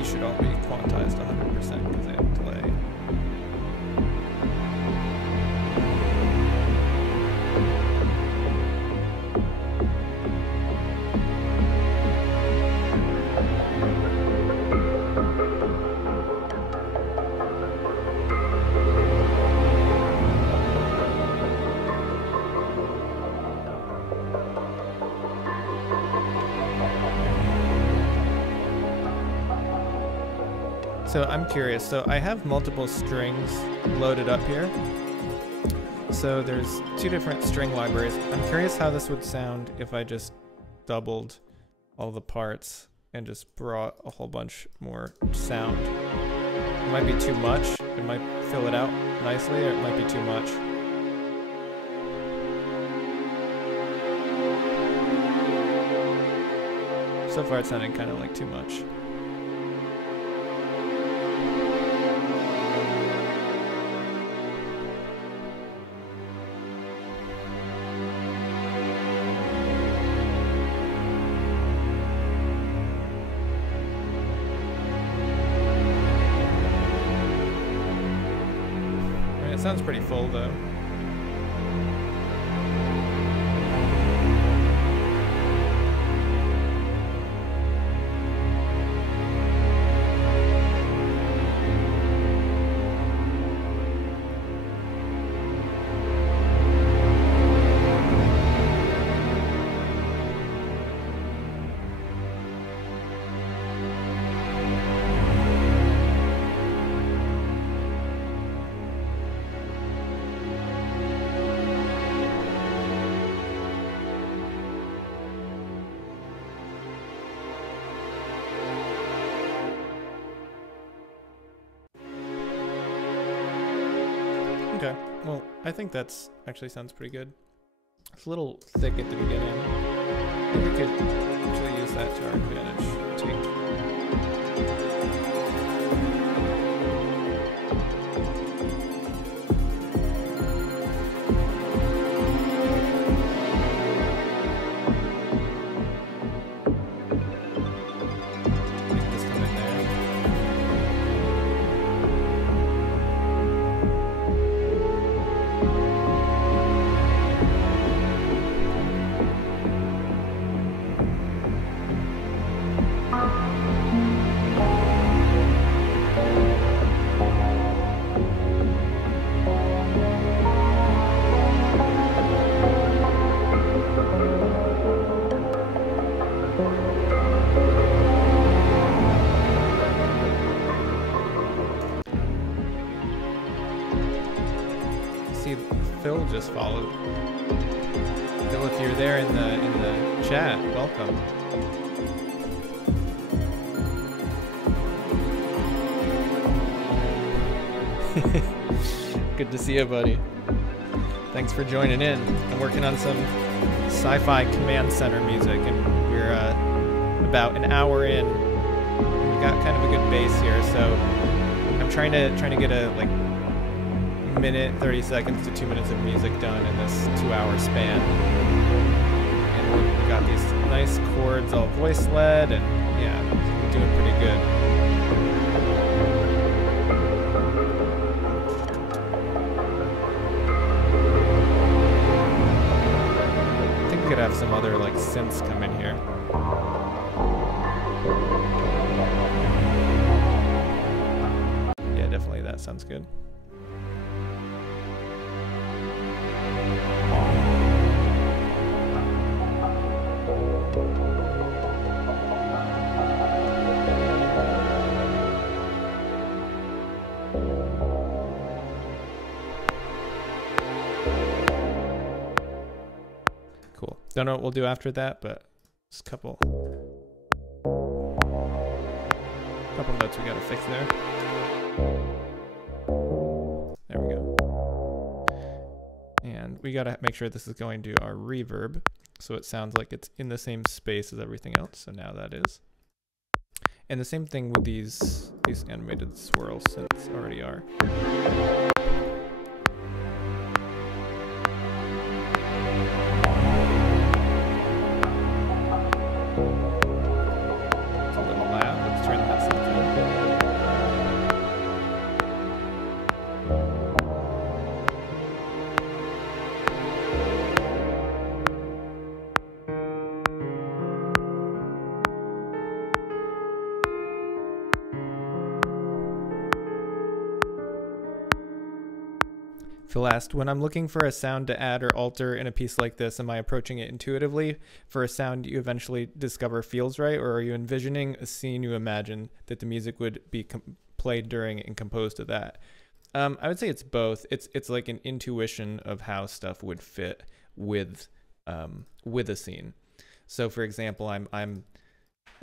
Should all be quantized 100% because they have delay. So I'm curious, so I have multiple strings loaded up here. So there's two different string libraries. I'm curious how this would sound if I just doubled all the parts and just brought a whole bunch more sound. It might be too much, it might fill it out nicely, or it might be too much. So far it's sounding kind of like too much. It sounds pretty full though. Well, I think that's actually sounds pretty good. It's a little thick at the beginning. Maybe we could actually use that to our advantage. Take. Phil just followed. Phil, if you're there in the chat, welcome. Good to see you, buddy. Thanks for joining in. I'm working on some Sci-Fi Command Center music, and we're about an hour in. We've got kind of a good base here, so I'm trying to get a like minute 30 seconds to 2 minutes of music done in this 2-hour span. And we got these nice chords, all voice led, and yeah, we're doing pretty good. I think we could have some other like synths come in here. Yeah, definitely that sounds good. Cool. Don't know what we'll do after that, but just a couple notes we gotta fix there. There we go. And we gotta make sure this is going to our reverb, so it sounds like it's in the same space as everything else. So now that is. And the same thing with these animated swirls, since already are. Phil asked, when I'm looking for a sound to add or alter in a piece like this, am I approaching it intuitively for a sound you eventually discover feels right, or are you envisioning a scene you imagine that the music would be played during and composed to that? I would say it's both. It's like an intuition of how stuff would fit with a scene. So for example, I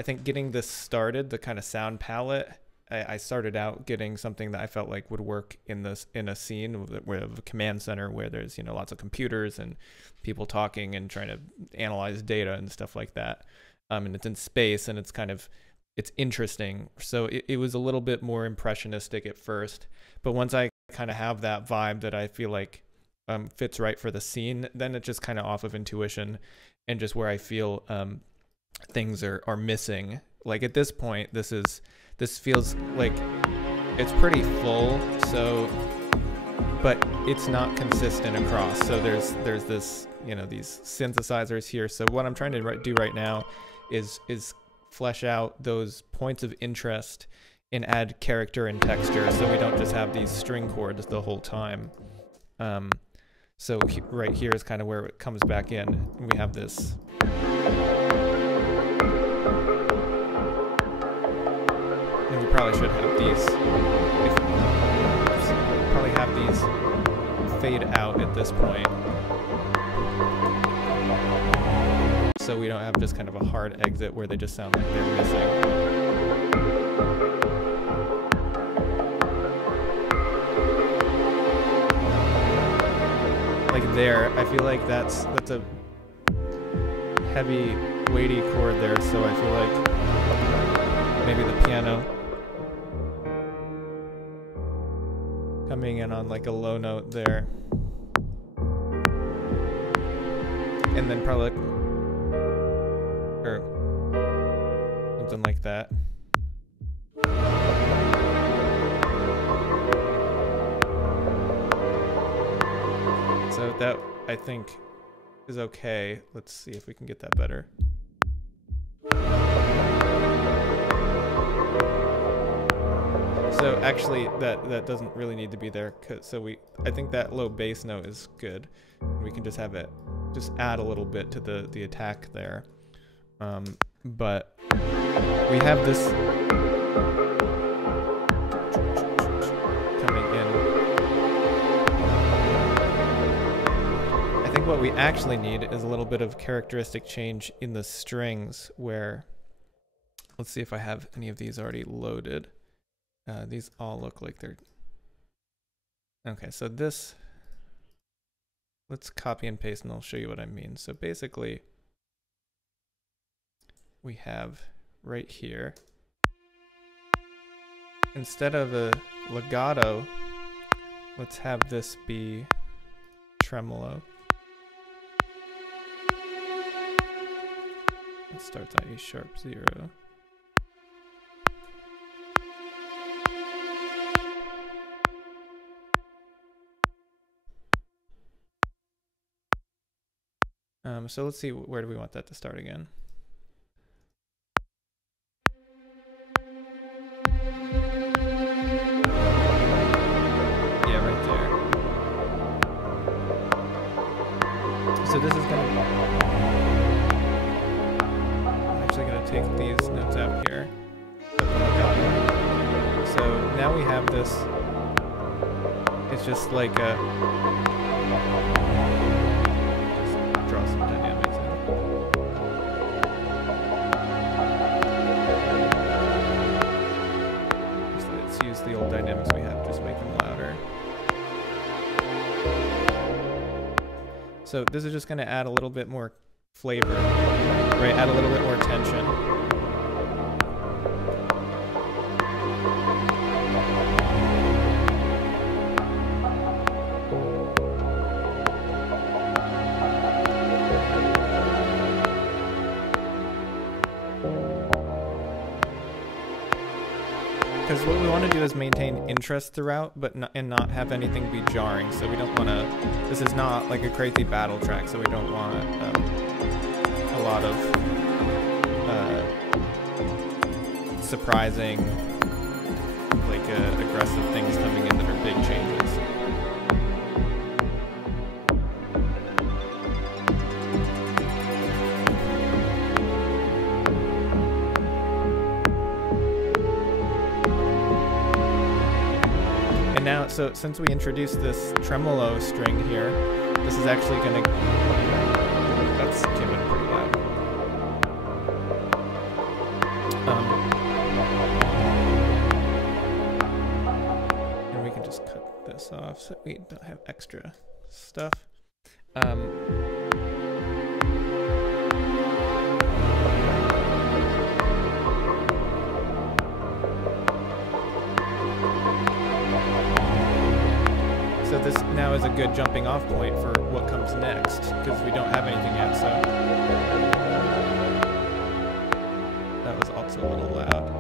think getting this started, the kind of sound palette, I started out getting something that I felt like would work in a scene with a command center where there's, you know, lots of computers and people talking and trying to analyze data and stuff like that. And it's in space and it's interesting. So it was a little bit more impressionistic at first, but once I kind of have that vibe that I feel like fits right for the scene, then it's just kind of off of intuition and just where I feel things are missing. Like at this point, this feels like it's pretty full, so, but it's not consistent across. So there's this, you know, these synthesizers here. So what I'm trying to do right now is flesh out those points of interest and add character and texture, so we don't just have these string chords the whole time. So right here is kind of where it comes back in. We have this. And we probably should have these. Probably have these fade out at this point, so we don't have just kind of a hard exit where they just sound like they're missing. like there. I feel like that's a heavy, weighty chord there, so I feel like maybe the piano coming in on like a low note there. And then probably, or something like that. So that, I think, is okay. Let's see if we can get that better. So actually, that doesn't really need to be there, I think that low bass note is good. We can just have it, just add a little bit to the attack there. But we have this coming in. I think what we actually need is a little bit of characteristic change in the strings where, let's see if I have any of these already loaded. These all look like they're, okay, so this, let's copy and paste and I'll show you what I mean. So basically, we have right here, instead of a legato, let's have this be tremolo. It starts on E sharp 0. So let's see, where do we want that to start again? Yeah, right there. So this is gonna, I'm actually gonna take these notes out here. So now we have this, it's just like a, draw some dynamics in. So let's use the old dynamics we have, just make them louder. So this is just going to add a little bit more flavor, right? Add a little bit more tension. Because what we want to do is maintain interest throughout, but not have anything be jarring. So we don't want to. This is not like a crazy battle track, so we don't want a lot of surprising, like aggressive things coming in that are big changes. Now, so since we introduced this tremolo string here, this is actually going to, that's came in pretty loud. And we can just cut this off so we don't have extra stuff. So this now is a good jumping off point for what comes next, because we don't have anything yet, so that was also a little loud.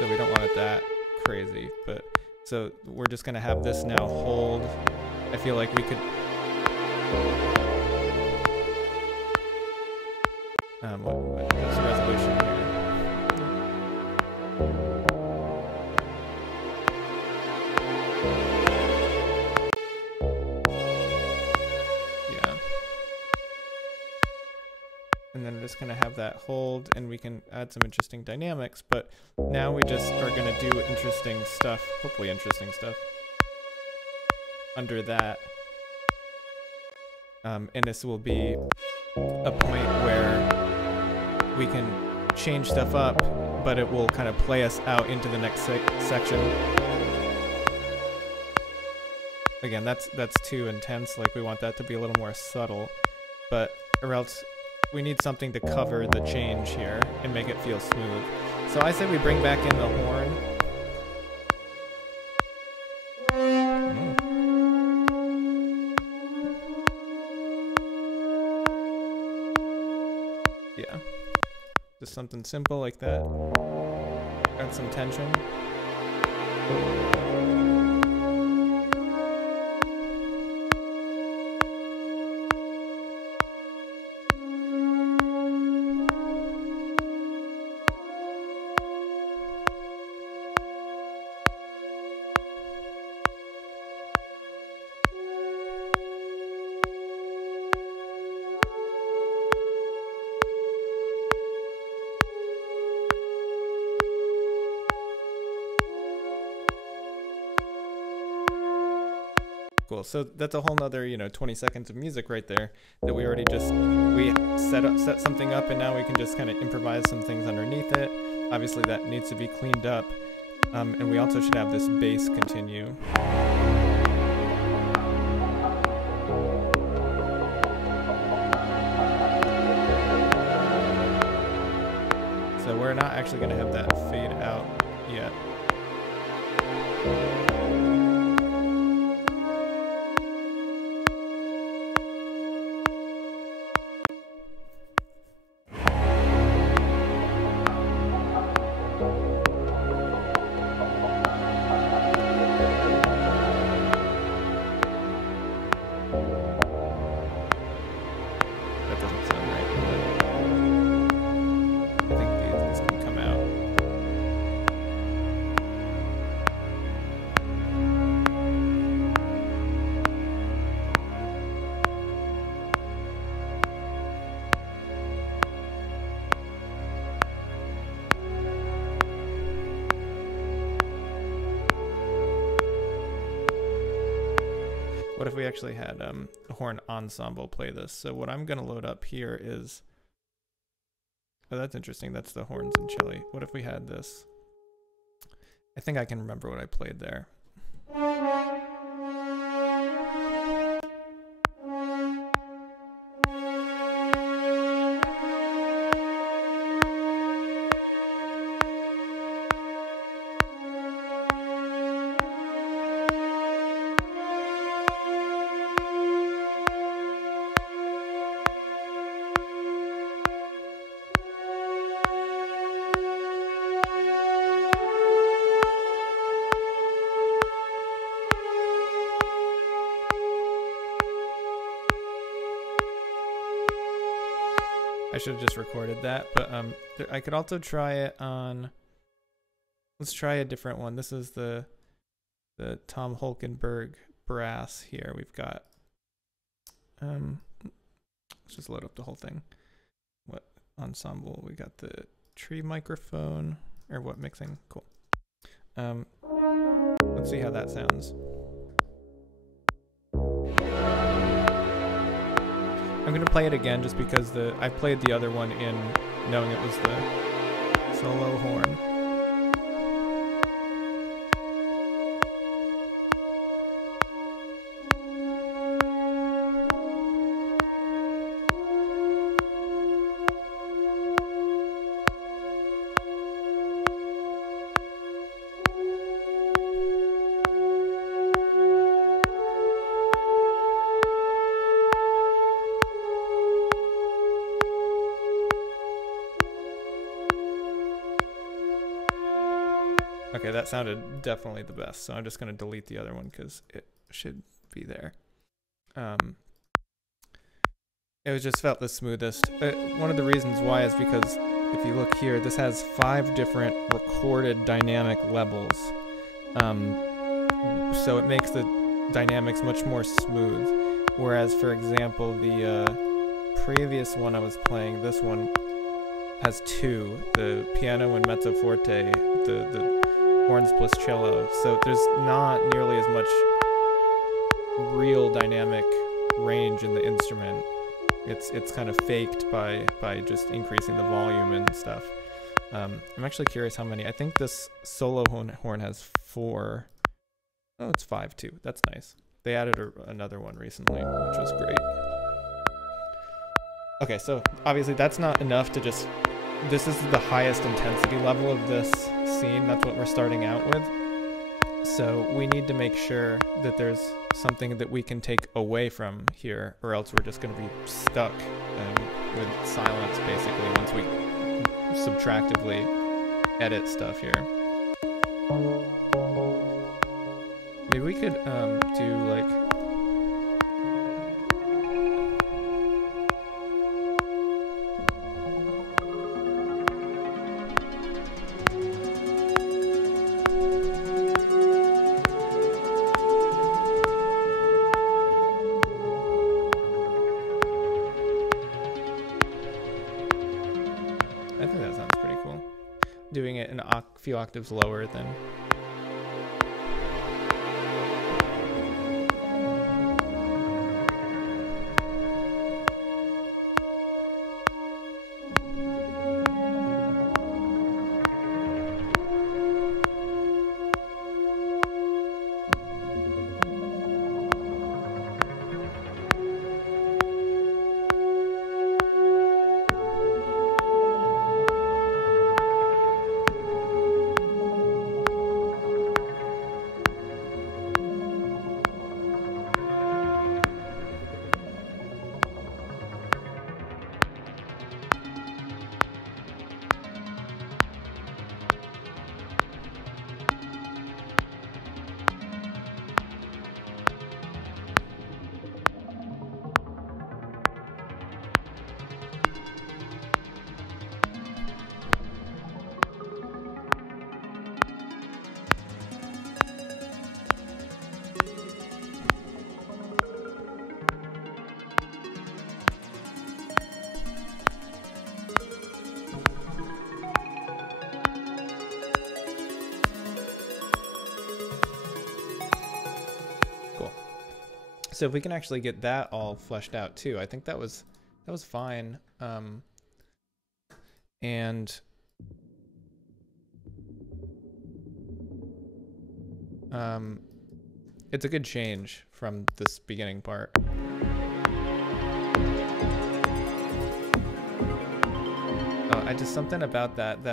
So we don't want it that crazy, but so we're just gonna have this now hold. I feel like we could what's the resolution here? Yeah. And then we're just gonna have that hold, and we can add some interesting dynamics, but now we just are gonna do interesting stuff, hopefully interesting stuff, under that. And this will be a point where we can change stuff up, but it will kind of play us out into the next section. Again, that's too intense. Like, we want that to be a little more subtle, or else we need something to cover the change here and make it feel smooth. So I say we bring back in the horn. Yeah, just something simple like that. Add some tension. Cool. So that's a whole nother, 20 seconds of music right there that we already we set something up, and now we can just kind of improvise some things underneath it. Obviously that needs to be cleaned up. And we also should have this bass continue. So we're not actually going to have that fade out yet. What if we actually had a horn ensemble play this? So what I'm going to load up here is... Oh, that's interesting. That's the horns and cello. What if we had this? I think I can remember what I played there. I should have just recorded that, but I could also try it on... Let's try a different one. This is the Tom Holkenberg brass here. We've got... let's just load up the whole thing. What ensemble? We got the tree microphone, or what mixing? Cool. Let's see how that sounds. I'm going to play it again just because I played the other one in knowing it was the solo horn. Okay, that sounded definitely the best, so I'm just going to delete the other one because it should be there. It was just felt the smoothest. One of the reasons why is because if you look here, this has 5 different recorded dynamic levels. So it makes the dynamics much more smooth. Whereas, for example, the previous one I was playing, this one has 2, the piano and mezzo forte, the horns plus cello, so there's not nearly as much real dynamic range in the instrument. It's kind of faked by just increasing the volume and stuff. I'm actually curious how many. I think this solo horn has 4. Oh, it's 5 too. That's nice. They added another one recently, which was great. Okay, so obviously that's not enough to just... This is the highest intensity level of this scene. That's what we're starting out with. So we need to make sure that there's something that we can take away from here, or else we're just going to be stuck with silence, basically, once we subtractively edit stuff here. Maybe we could do like... I think that sounds pretty cool. Doing it a few octaves lower than... So if we can actually get that all fleshed out too, I think that was fine. And it's a good change from this beginning part. Oh, I just something about that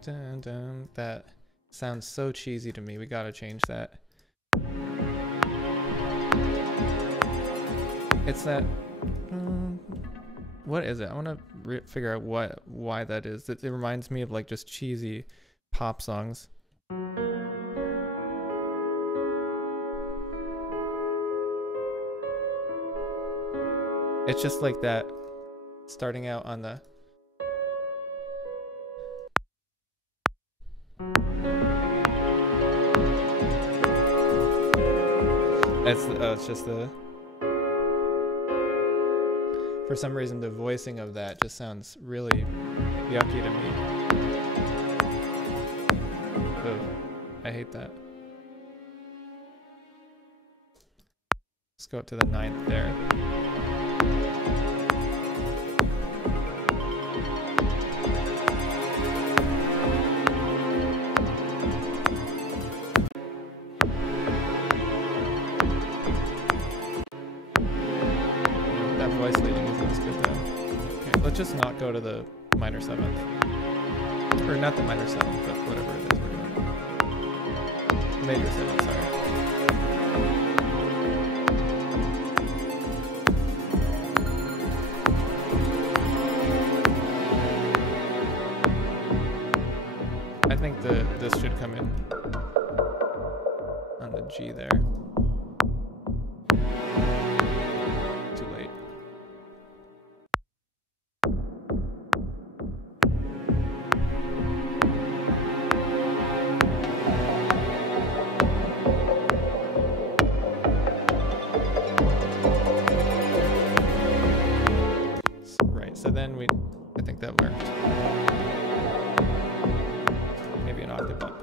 dun, dun, that sounds so cheesy to me. We gotta change that. It's that, what is it? I want to figure out why that is. It reminds me of like just cheesy pop songs. It's just like that, starting out on the... It's just the... For some reason, the voicing of that just sounds really yucky to me. Ugh, I hate that. Let's go up to the 9th there. That voice leading isn't as good though. Okay, let's just not go to the minor 7th. Or not the minor 7th, but whatever it is we're doing. Major 7th, sorry. I think this should come in on the G there. Too late. Right, so then I think that worked. Maybe an octave up.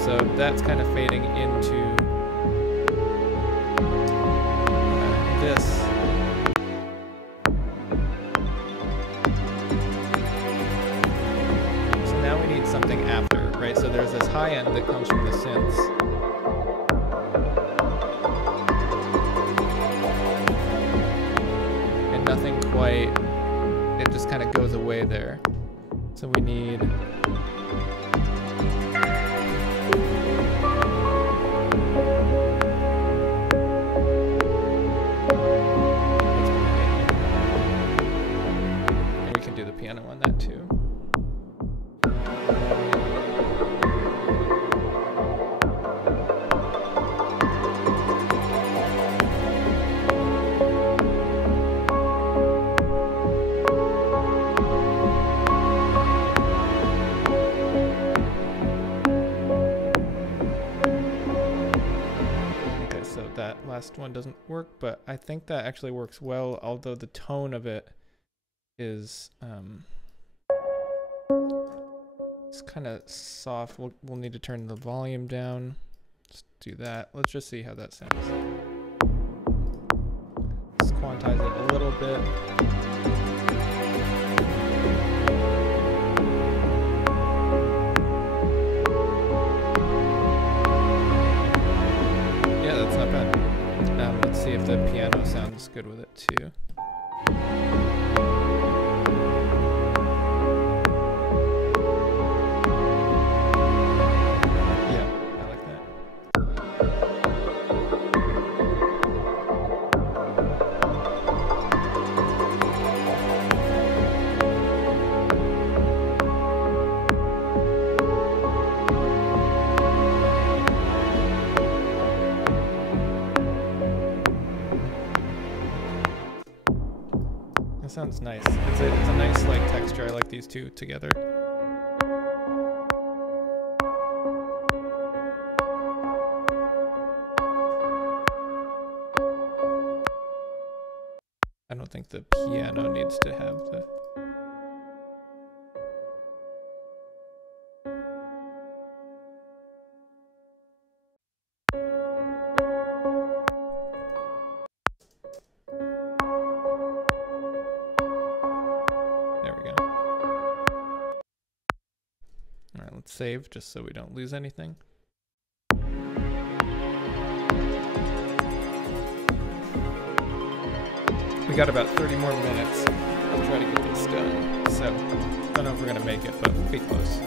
So that's kind of fading into command that comes from the synths. And nothing quite, it just kind of goes away there. So we need piano on that too. Okay, so that last one doesn't work, but I think that actually works well, although the tone of it is it's kind of soft. We'll need to turn the volume down. Let's do that. Let's just see how that sounds. Let's quantize it a little bit. Yeah, that's not bad. Let's see if the piano sounds good with it too. Sounds nice. It's a nice like texture. I like these two together. I don't think the piano needs to have the. Save just so we don't lose anything. We got about 30 more minutes. I'll try to get this done. So, don't know if we're gonna make it, but we'll be close.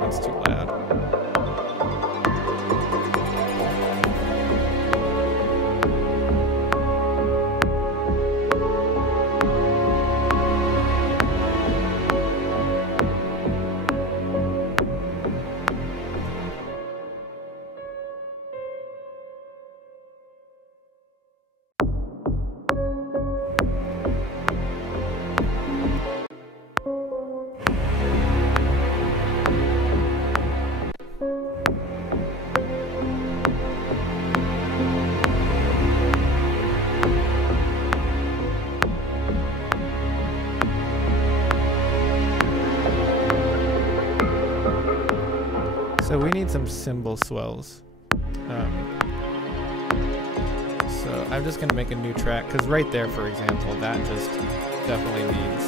That's too loud. So we need some cymbal swells. So I'm just gonna make a new track, because right there, for example, that just definitely needs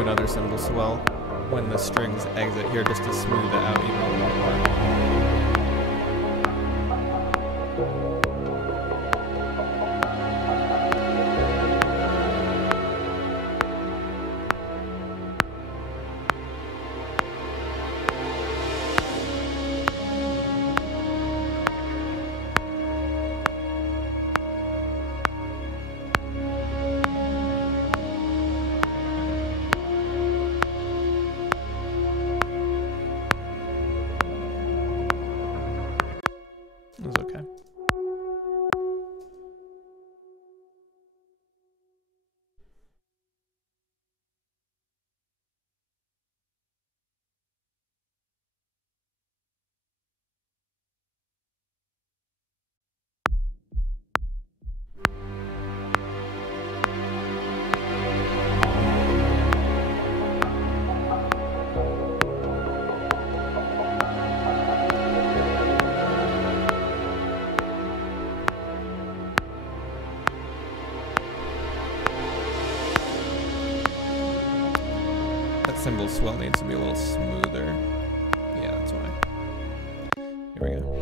another cymbal swell when the strings exit here, just to smooth it out even a little more. little swell needs to be a little smoother. Yeah, that's why. Here we go.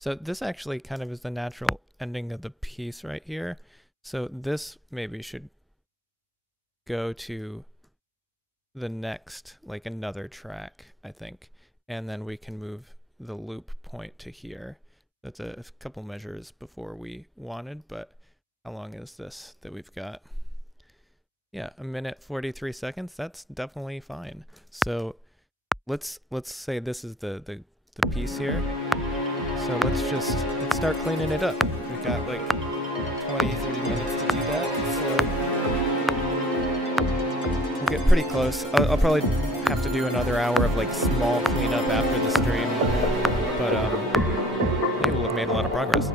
So this actually kind of is the natural ending of the piece right here. So this maybe should go to the next, like another track, I think. And then we can move the loop point to here. That's a couple measures before we wanted, but how long is this that we've got? Yeah, 1:43. That's definitely fine. So let's say this is the piece here. So let's start cleaning it up. We've got like 20-30 minutes to do that. So we'll get pretty close. I'll probably have to do another hour of like small cleanup after the stream, but yeah, we'll have made a lot of progress.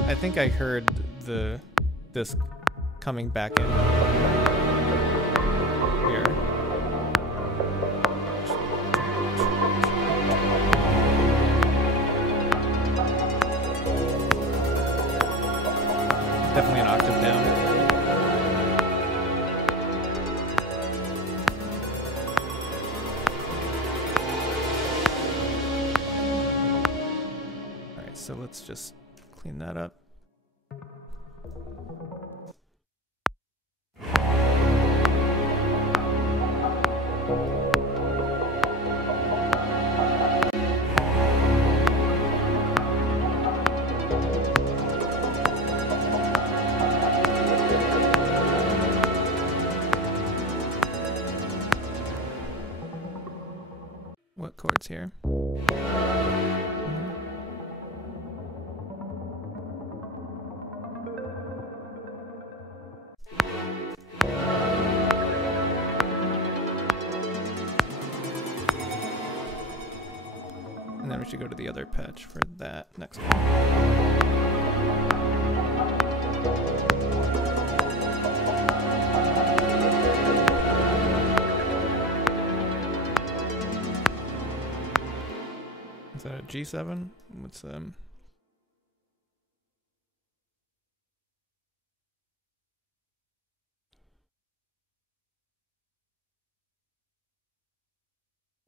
I think I heard this coming back in here. Definitely an octave down. All right, so let's just clean that up. What chords here? And then we should go to the other patch for that next one. Is that a G7? What's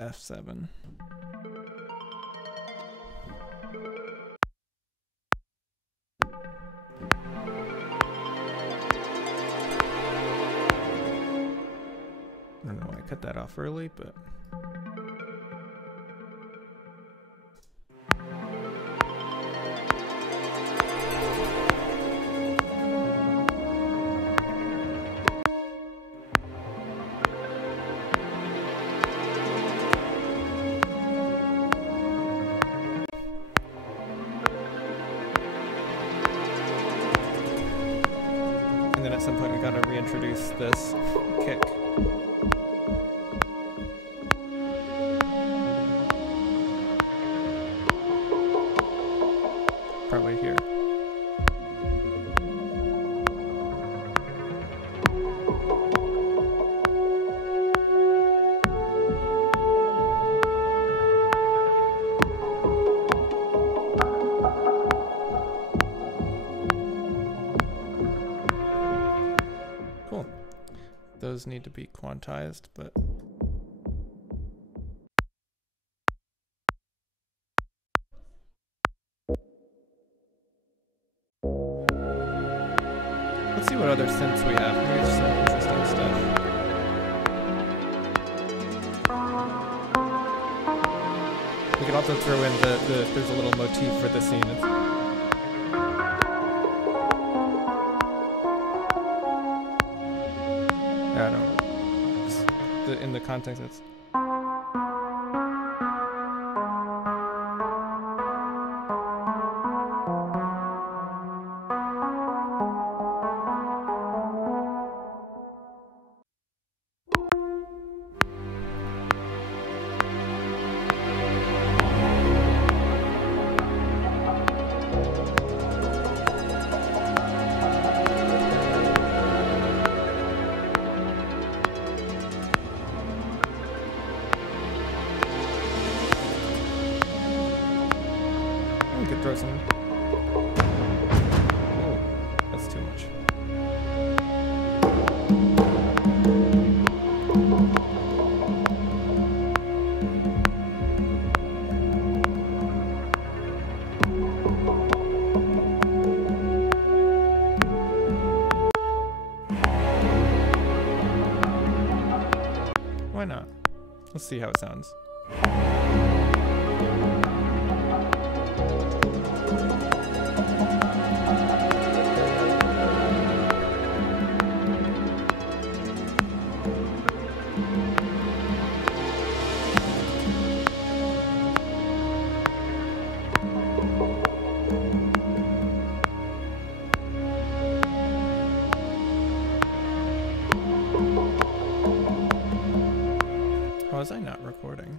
F7? I don't know why I cut that off early, but some point we gotta reintroduce this kick. Probably here. Cool. Those need to be quantized, but let's see what other synths we have. Maybe there's some interesting stuff. We could also throw in there's a little motif for the scene. I don't know. In the context, it's. We could throw some. Oh, that's too much. Why not? Let's see how it sounds. How was I not recording?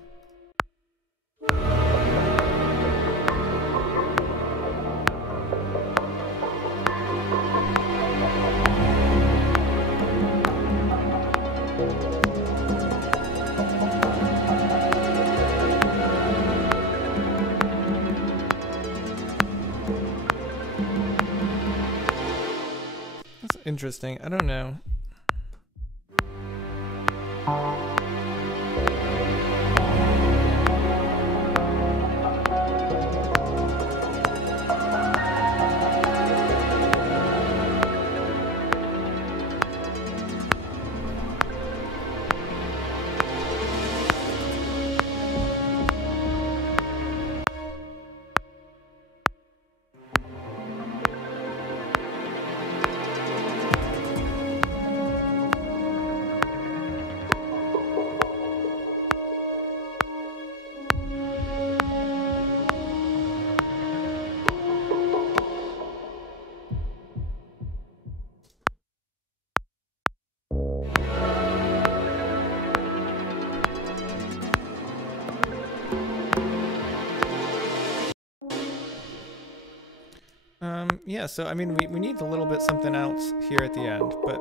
That's interesting. I don't know. Yeah, so I mean, we need a little bit something else here at the end, but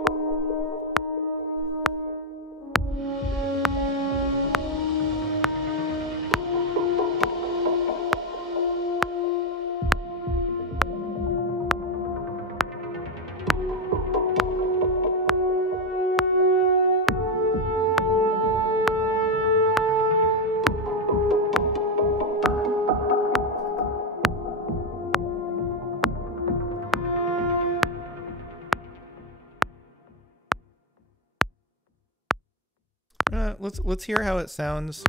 let's hear how it sounds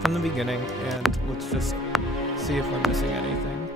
from the beginning, and let's just see if we're missing anything.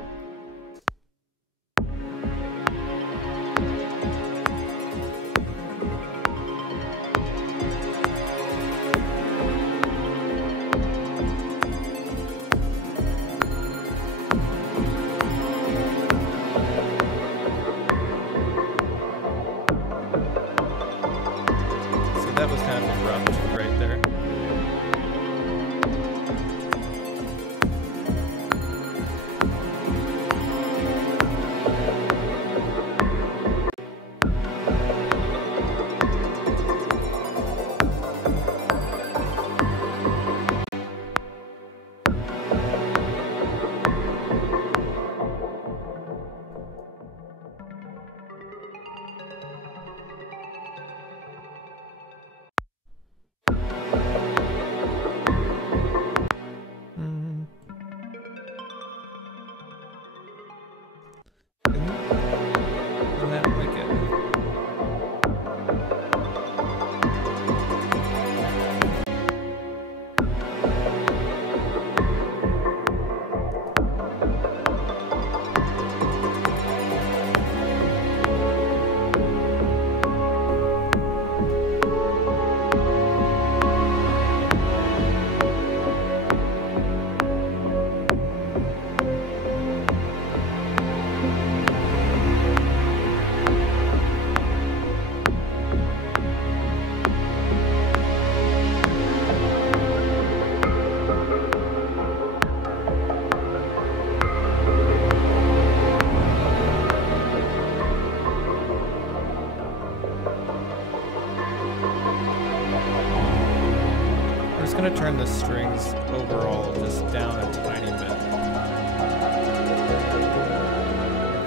I'm just gonna turn the strings overall just down a tiny bit.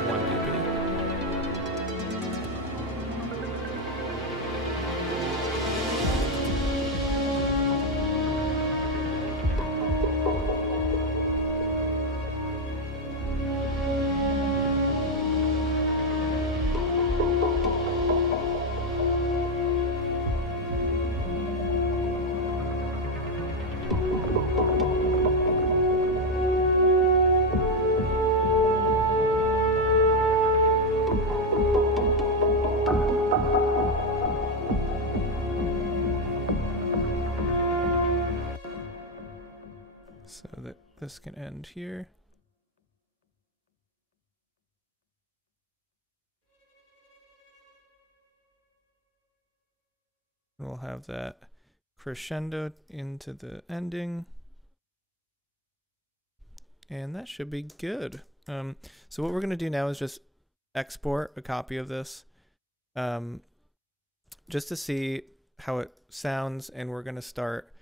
1 dB. So that this can end here. We'll have that crescendo into the ending. And that should be good. So what we're going to do now is just export a copy of this just to see how it sounds. And we're going to start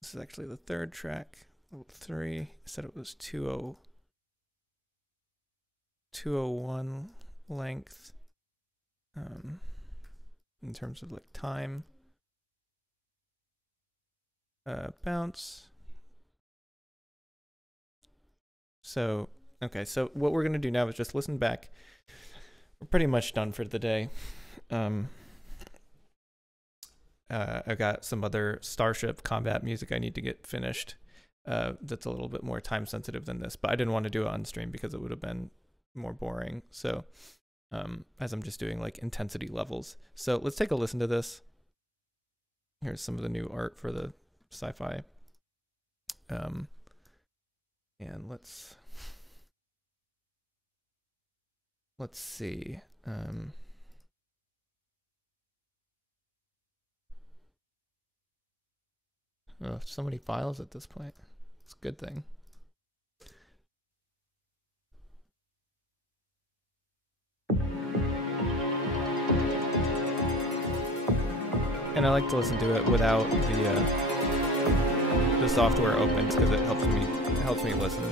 this is actually the third track, level 3. I said it was 201 length in terms of like time. Bounce. So, okay, so what we're going to do now is just listen back. We're pretty much done for the day. I've got some other Starship combat music I need to get finished. That's a little bit more time sensitive than this, but I didn't want to do it on stream because it would have been more boring. So as I'm just doing like intensity levels. So let's take a listen to this. Here's some of the new art for the Sci-Fi. And let's see. Oh, so many files at this point. It's a good thing. And I like to listen to it without the software open because it helps me listen.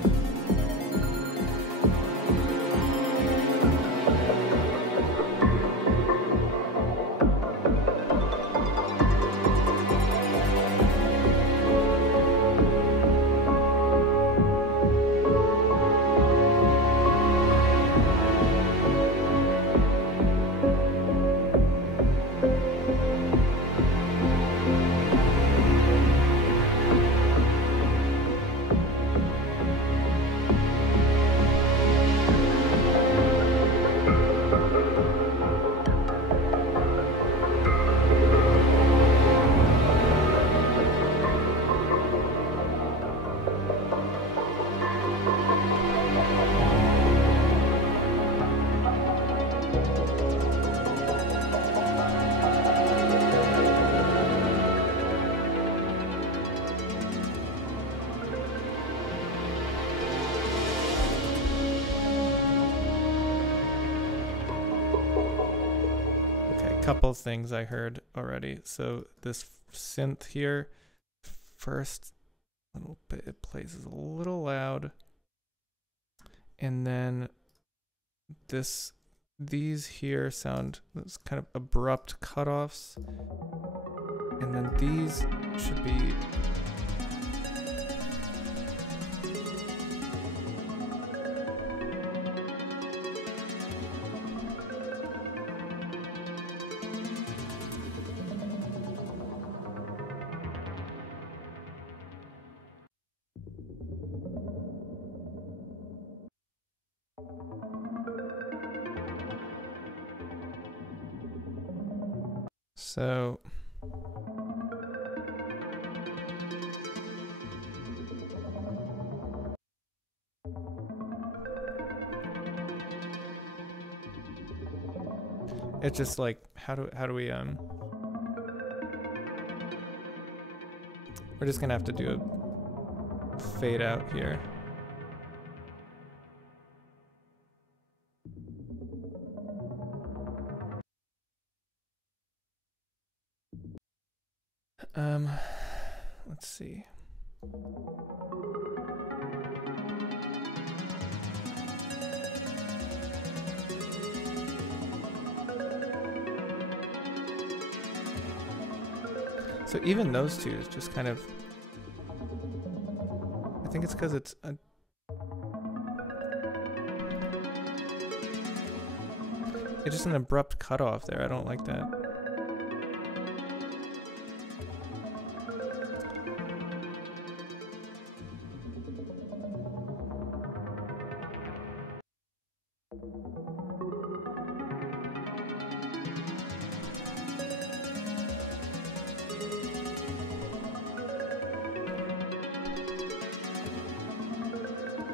Couple things I heard already. So this synth here, first little bit it plays is a little loud, and then these here sound this kind of abrupt cutoffs, and then these should be so it's just like how do we we're just gonna have to do a fade out here. Let's see. So even those two is just kind of, I think it's because it's it's just an abrupt cutoff there. I don't like that.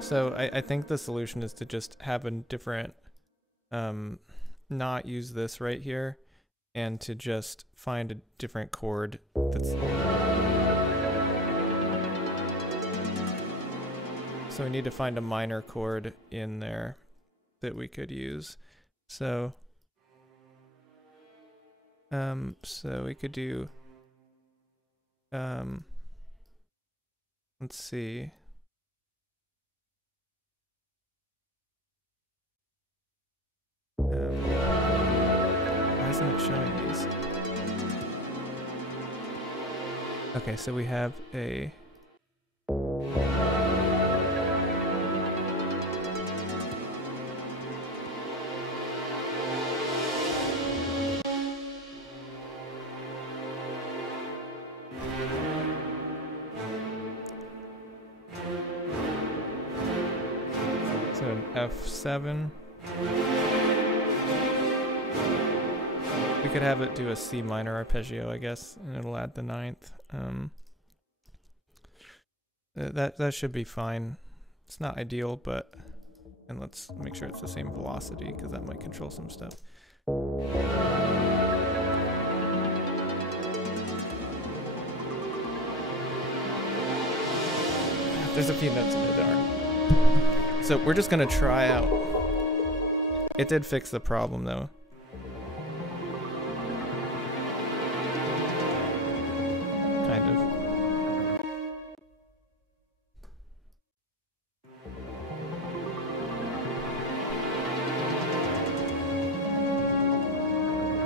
So I think the solution is to just have a different, not use this right here, and to just find a different chord that's... So we need to find a minor chord in there that we could use. So, so we could do, let's see. Why isn't it showing these? Okay, so we have a... So an F7. We could have it do a C minor arpeggio, I guess, and it'll add the ninth. That should be fine. It's not ideal, but... And let's make sure it's the same velocity, because that might control some stuff. There's a few notes in there, darn. So we're just gonna try out. It did fix the problem, though. Kind of.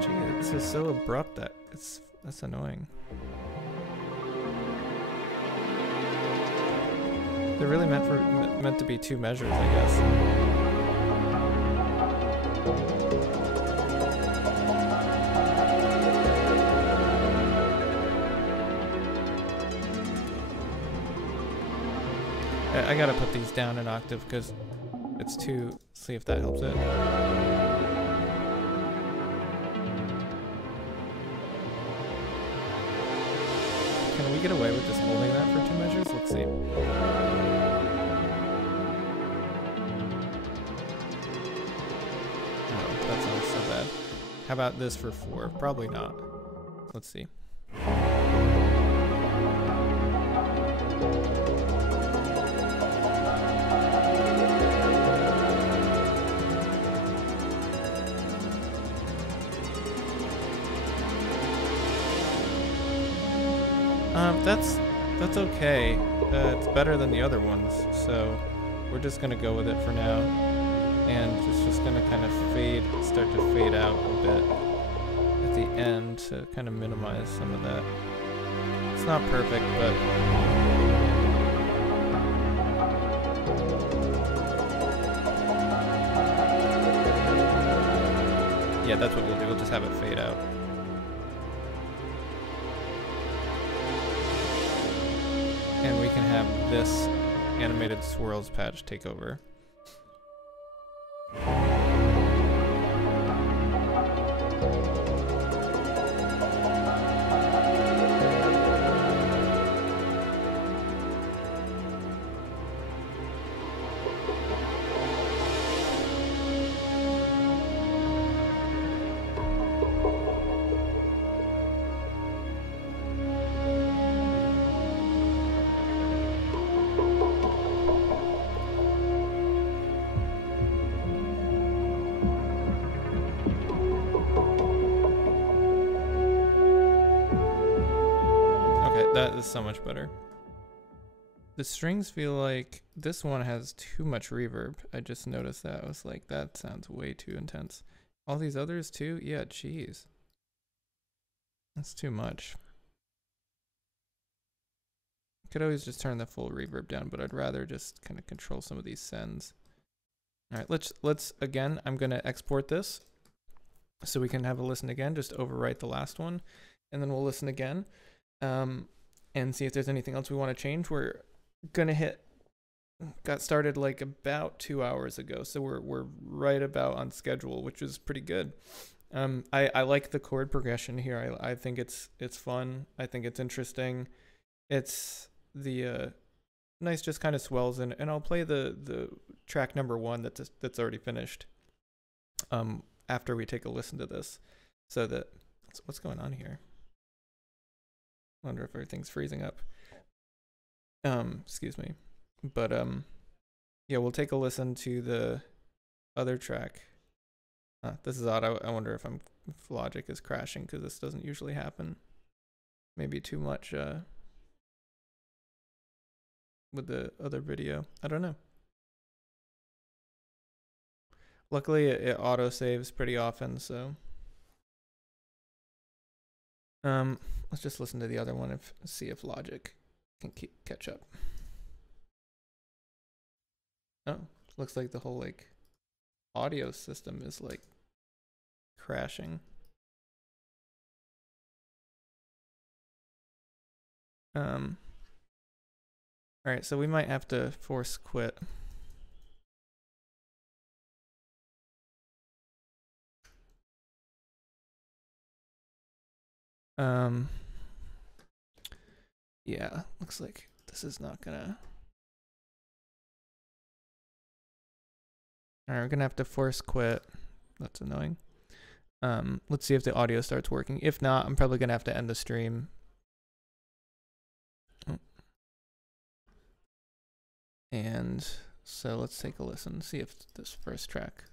Gee, this is so abrupt that that's annoying. They're really meant to be two measures, I guess. I gotta put these down an octave because it's too... See if that helps it. Can we get away with just holding that for two measures? Let's see. Oh, that sounds so bad. How about this for 4? Probably not. Let's see. That's okay. It's better than the other ones, so we're just gonna go with it for now, and it's just gonna kind of start to fade out a bit at the end to kind of minimize some of that. It's not perfect, but yeah, that's what we'll do. We'll just have it fade out. And we can have this animated swirls patch take over. That is so much better. The strings feel like this one has too much reverb. I just noticed that. I was like, that sounds way too intense. All these others too? Yeah, jeez. That's too much. Could always just turn the full reverb down, but I'd rather just kind of control some of these sends. All right, let's again, I'm gonna export this so we can have a listen again, just overwrite the last one, and then we'll listen again and see if there's anything else we want to change. We're gonna got started like about 2 hours ago, so we're right about on schedule, which is pretty good. I like the chord progression here. I think it's fun. I think it's interesting. It's the nice just kind of swells in, and I'll play the track number 1 that's already finished after we take a listen to this, so that what's going on here. Wonder if everything's freezing up. Excuse me. But yeah, we'll take a listen to the other track. This is odd. I wonder if Logic is crashing, because this doesn't usually happen. Maybe too much with the other video. I don't know. Luckily it auto saves pretty often, so let's just listen to the other one and see if Logic can catch up. Oh, looks like the whole like audio system is like crashing. All right, so we might have to force quit. Yeah, looks like this is not gonna. All right, we're gonna have to force quit. That's annoying. Let's see if the audio starts working. If not, I'm probably gonna have to end the stream. And so let's take a listen, see if this first track.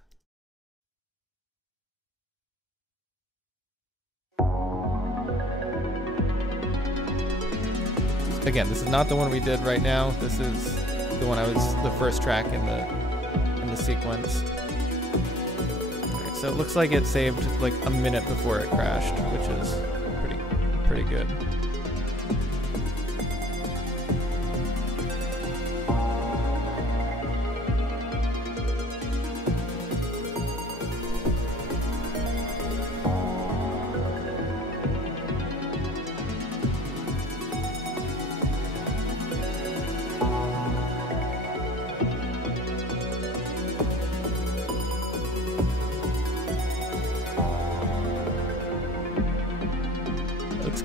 Again, this is not the one we did right now. This is the one the first track in the sequence. Okay, so it looks like it saved like a minute before it crashed, which is pretty good.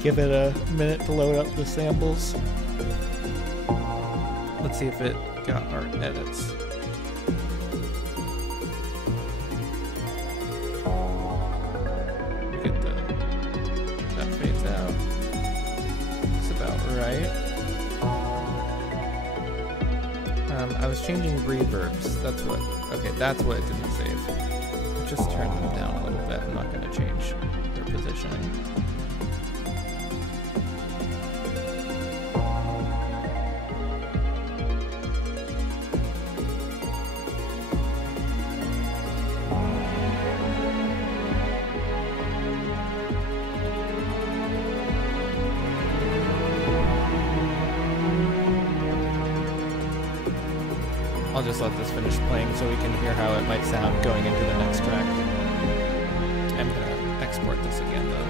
Give it a minute to load up the samples. Let's see if it got our edits. We get that fades out. It's about right. I was changing reverbs. That's what it didn't save. I'll just turn them down a little bit. I'm not going to change their positioning. I'll just let this finish playing so we can hear how it might sound going into the next track. I'm gonna export this again though.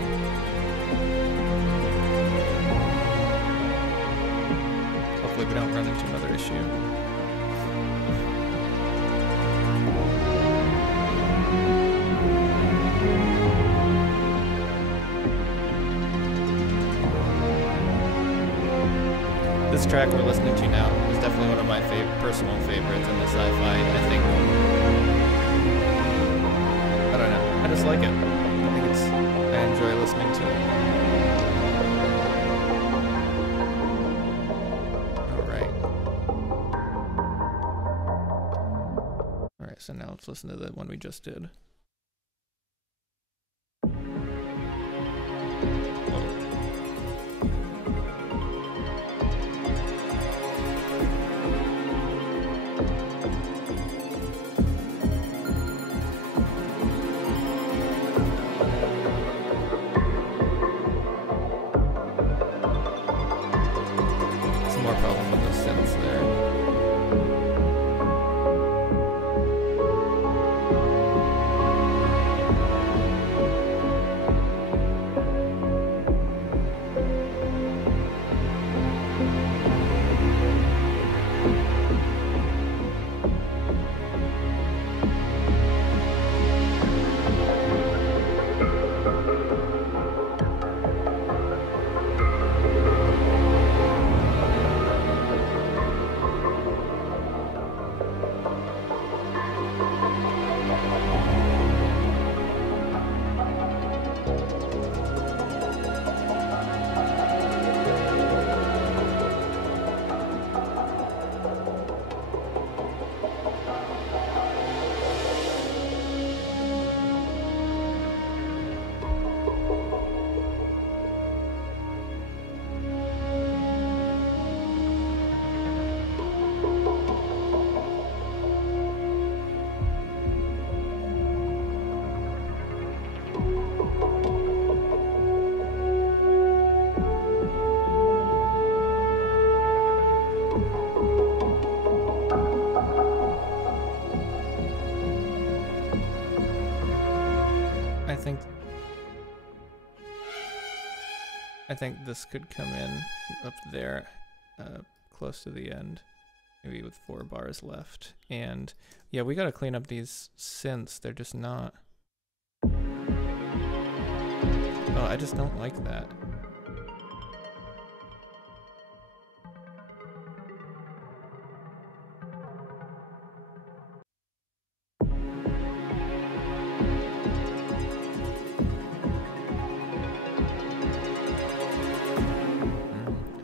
Hopefully we don't run into another issue. This track we're listening to now is definitely one of my personal favorites in the Sci-Fi. I think, I don't know, I just like it. I enjoy listening to it. All right, so now let's listen to the one we just did. I think this could come in up there, close to the end, maybe with 4 bars left. And yeah, we gotta clean up these synths. They're just not. Oh, I just don't like that.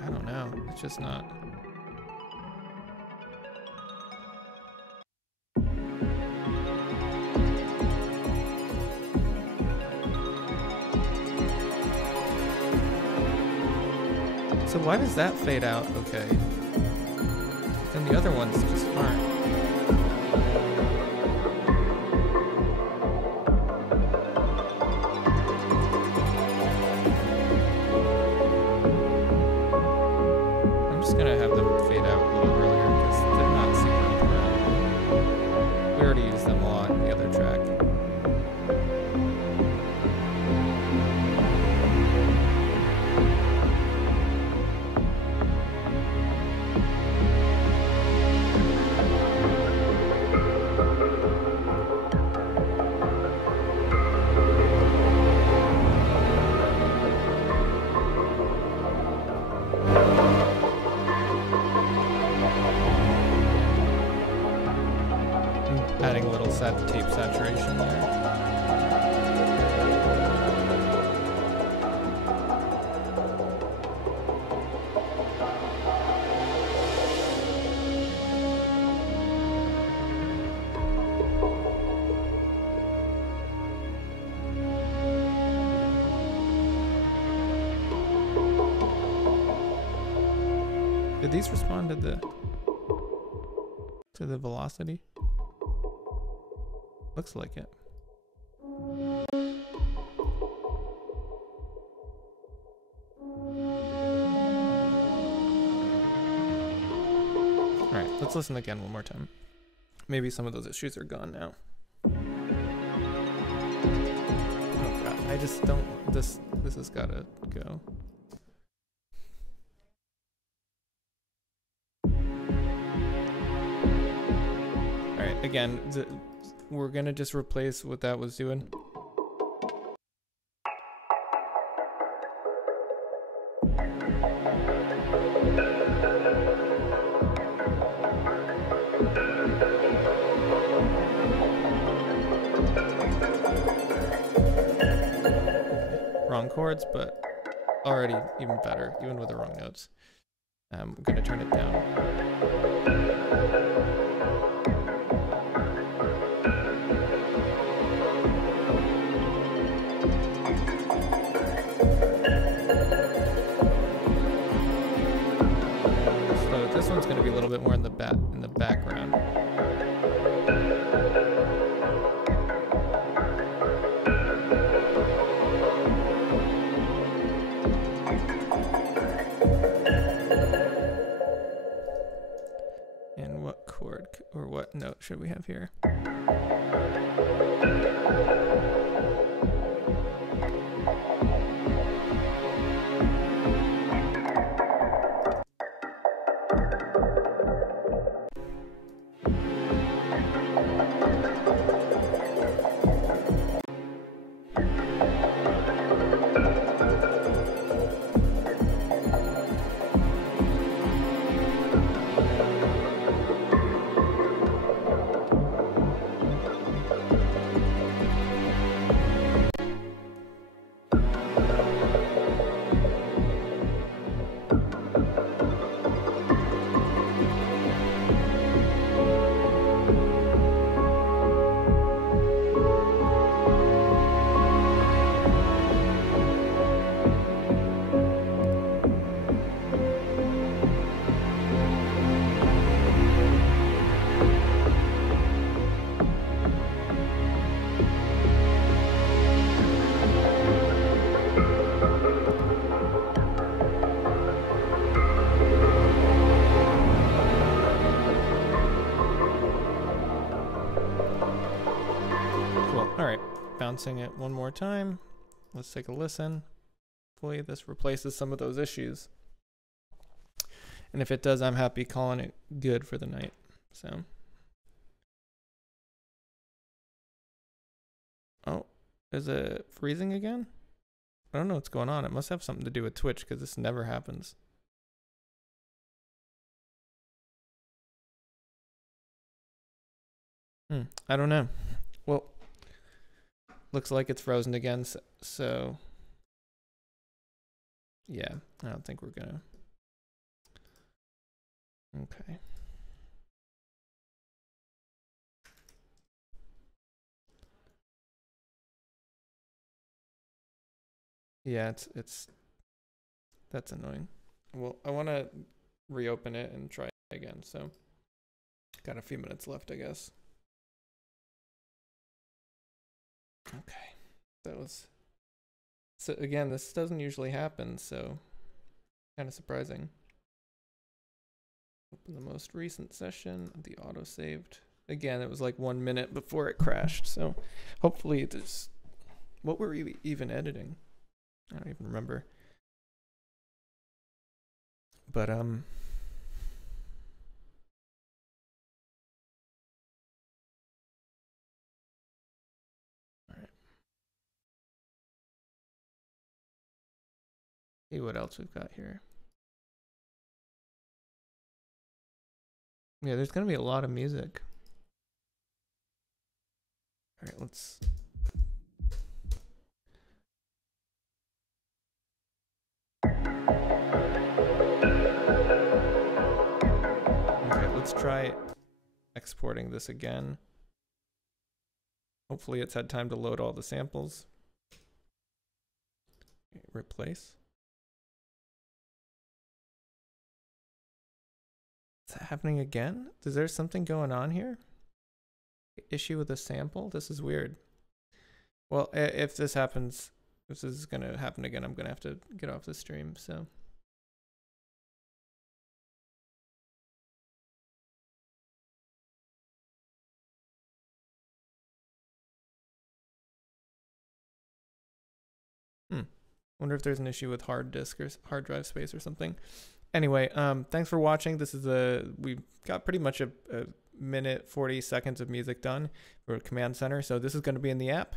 I don't know. It's just not. So why does that fade out okay? Then the other ones just aren't. I'm just gonna have them fade out a little earlier because they're not super important. We already used them a lot in the other track. Adding a little tape saturation there. Did these respond to the velocity? Looks like it. Alright, let's listen again one more time. Maybe some of those issues are gone now. Oh god, I just don't. This has gotta go. Alright, again, we're gonna just replace what that was doing. Wrong chords, but already even better, even with the wrong notes. I'm gonna turn it down. This one's going to be a little bit more in the background. And what chord or what note should we have here? announcing it one more time. Let's take a listen. Hopefully this replaces some of those issues. And if it does, I'm happy calling it good for the night. So. Oh, is it freezing again? I don't know what's going on. It must have something to do with Twitch because this never happens. I don't know. Well, looks like it's frozen again. So yeah, I don't think we're gonna. Okay. Yeah, that's annoying. Well, I want to reopen it and try again. So got a few minutes left, I guess. Okay. That was. So again, this doesn't usually happen, so kind of surprising. Open the most recent session, the auto saved. Again, it was like 1 minute before it crashed, so hopefully this. What were we even editing? I don't even remember. But all right. See what else we've got here. Yeah, there's gonna be a lot of music. All right, let's. Okay, let's try exporting this again. Hopefully it's had time to load all the samples. Replace. Is that happening again? Is there something going on here? Issue with a sample? This is weird. Well, if this happens, if this is gonna happen again, I'm gonna have to get off the stream, so. Wonder if there's an issue with hard disk or hard drive space or something. Anyway, thanks for watching. This is we've got pretty much a minute 40 seconds of music done for Command Center. So this is going to be in the app.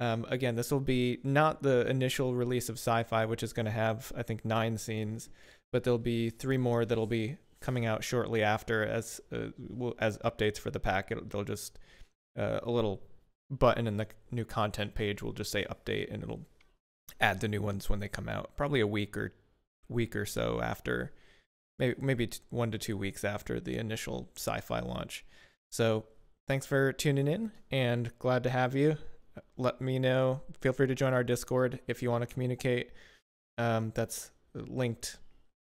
Again, this will be not the initial release of Sci-Fi, which is going to have, I think, 9 scenes, but there'll be 3 more that'll be coming out shortly after as updates for the pack. They'll just a little button in the new content page will just say update, and it'll add the new ones when they come out. Probably a week or so after, maybe 1 to 2 weeks after the initial Sci-Fi launch. So thanks for tuning in, and glad to have you. Let me know. Feel free to join our Discord if you want to communicate. That's linked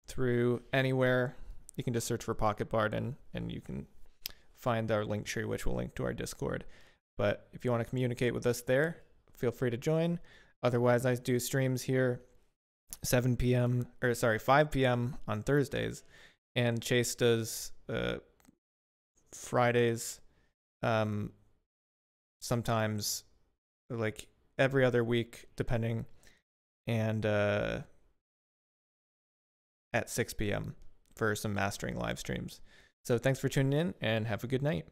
through anywhere. You can just search for Pocket Bard and you can find our link tree, which will link to our Discord. But if you want to communicate with us there, feel free to join. Otherwise, I do streams here 5 p.m. on Thursdays, and Chase does Fridays, sometimes like every other week, depending, and at 6 p.m. for some mastering live streams. So thanks for tuning in, and have a good night.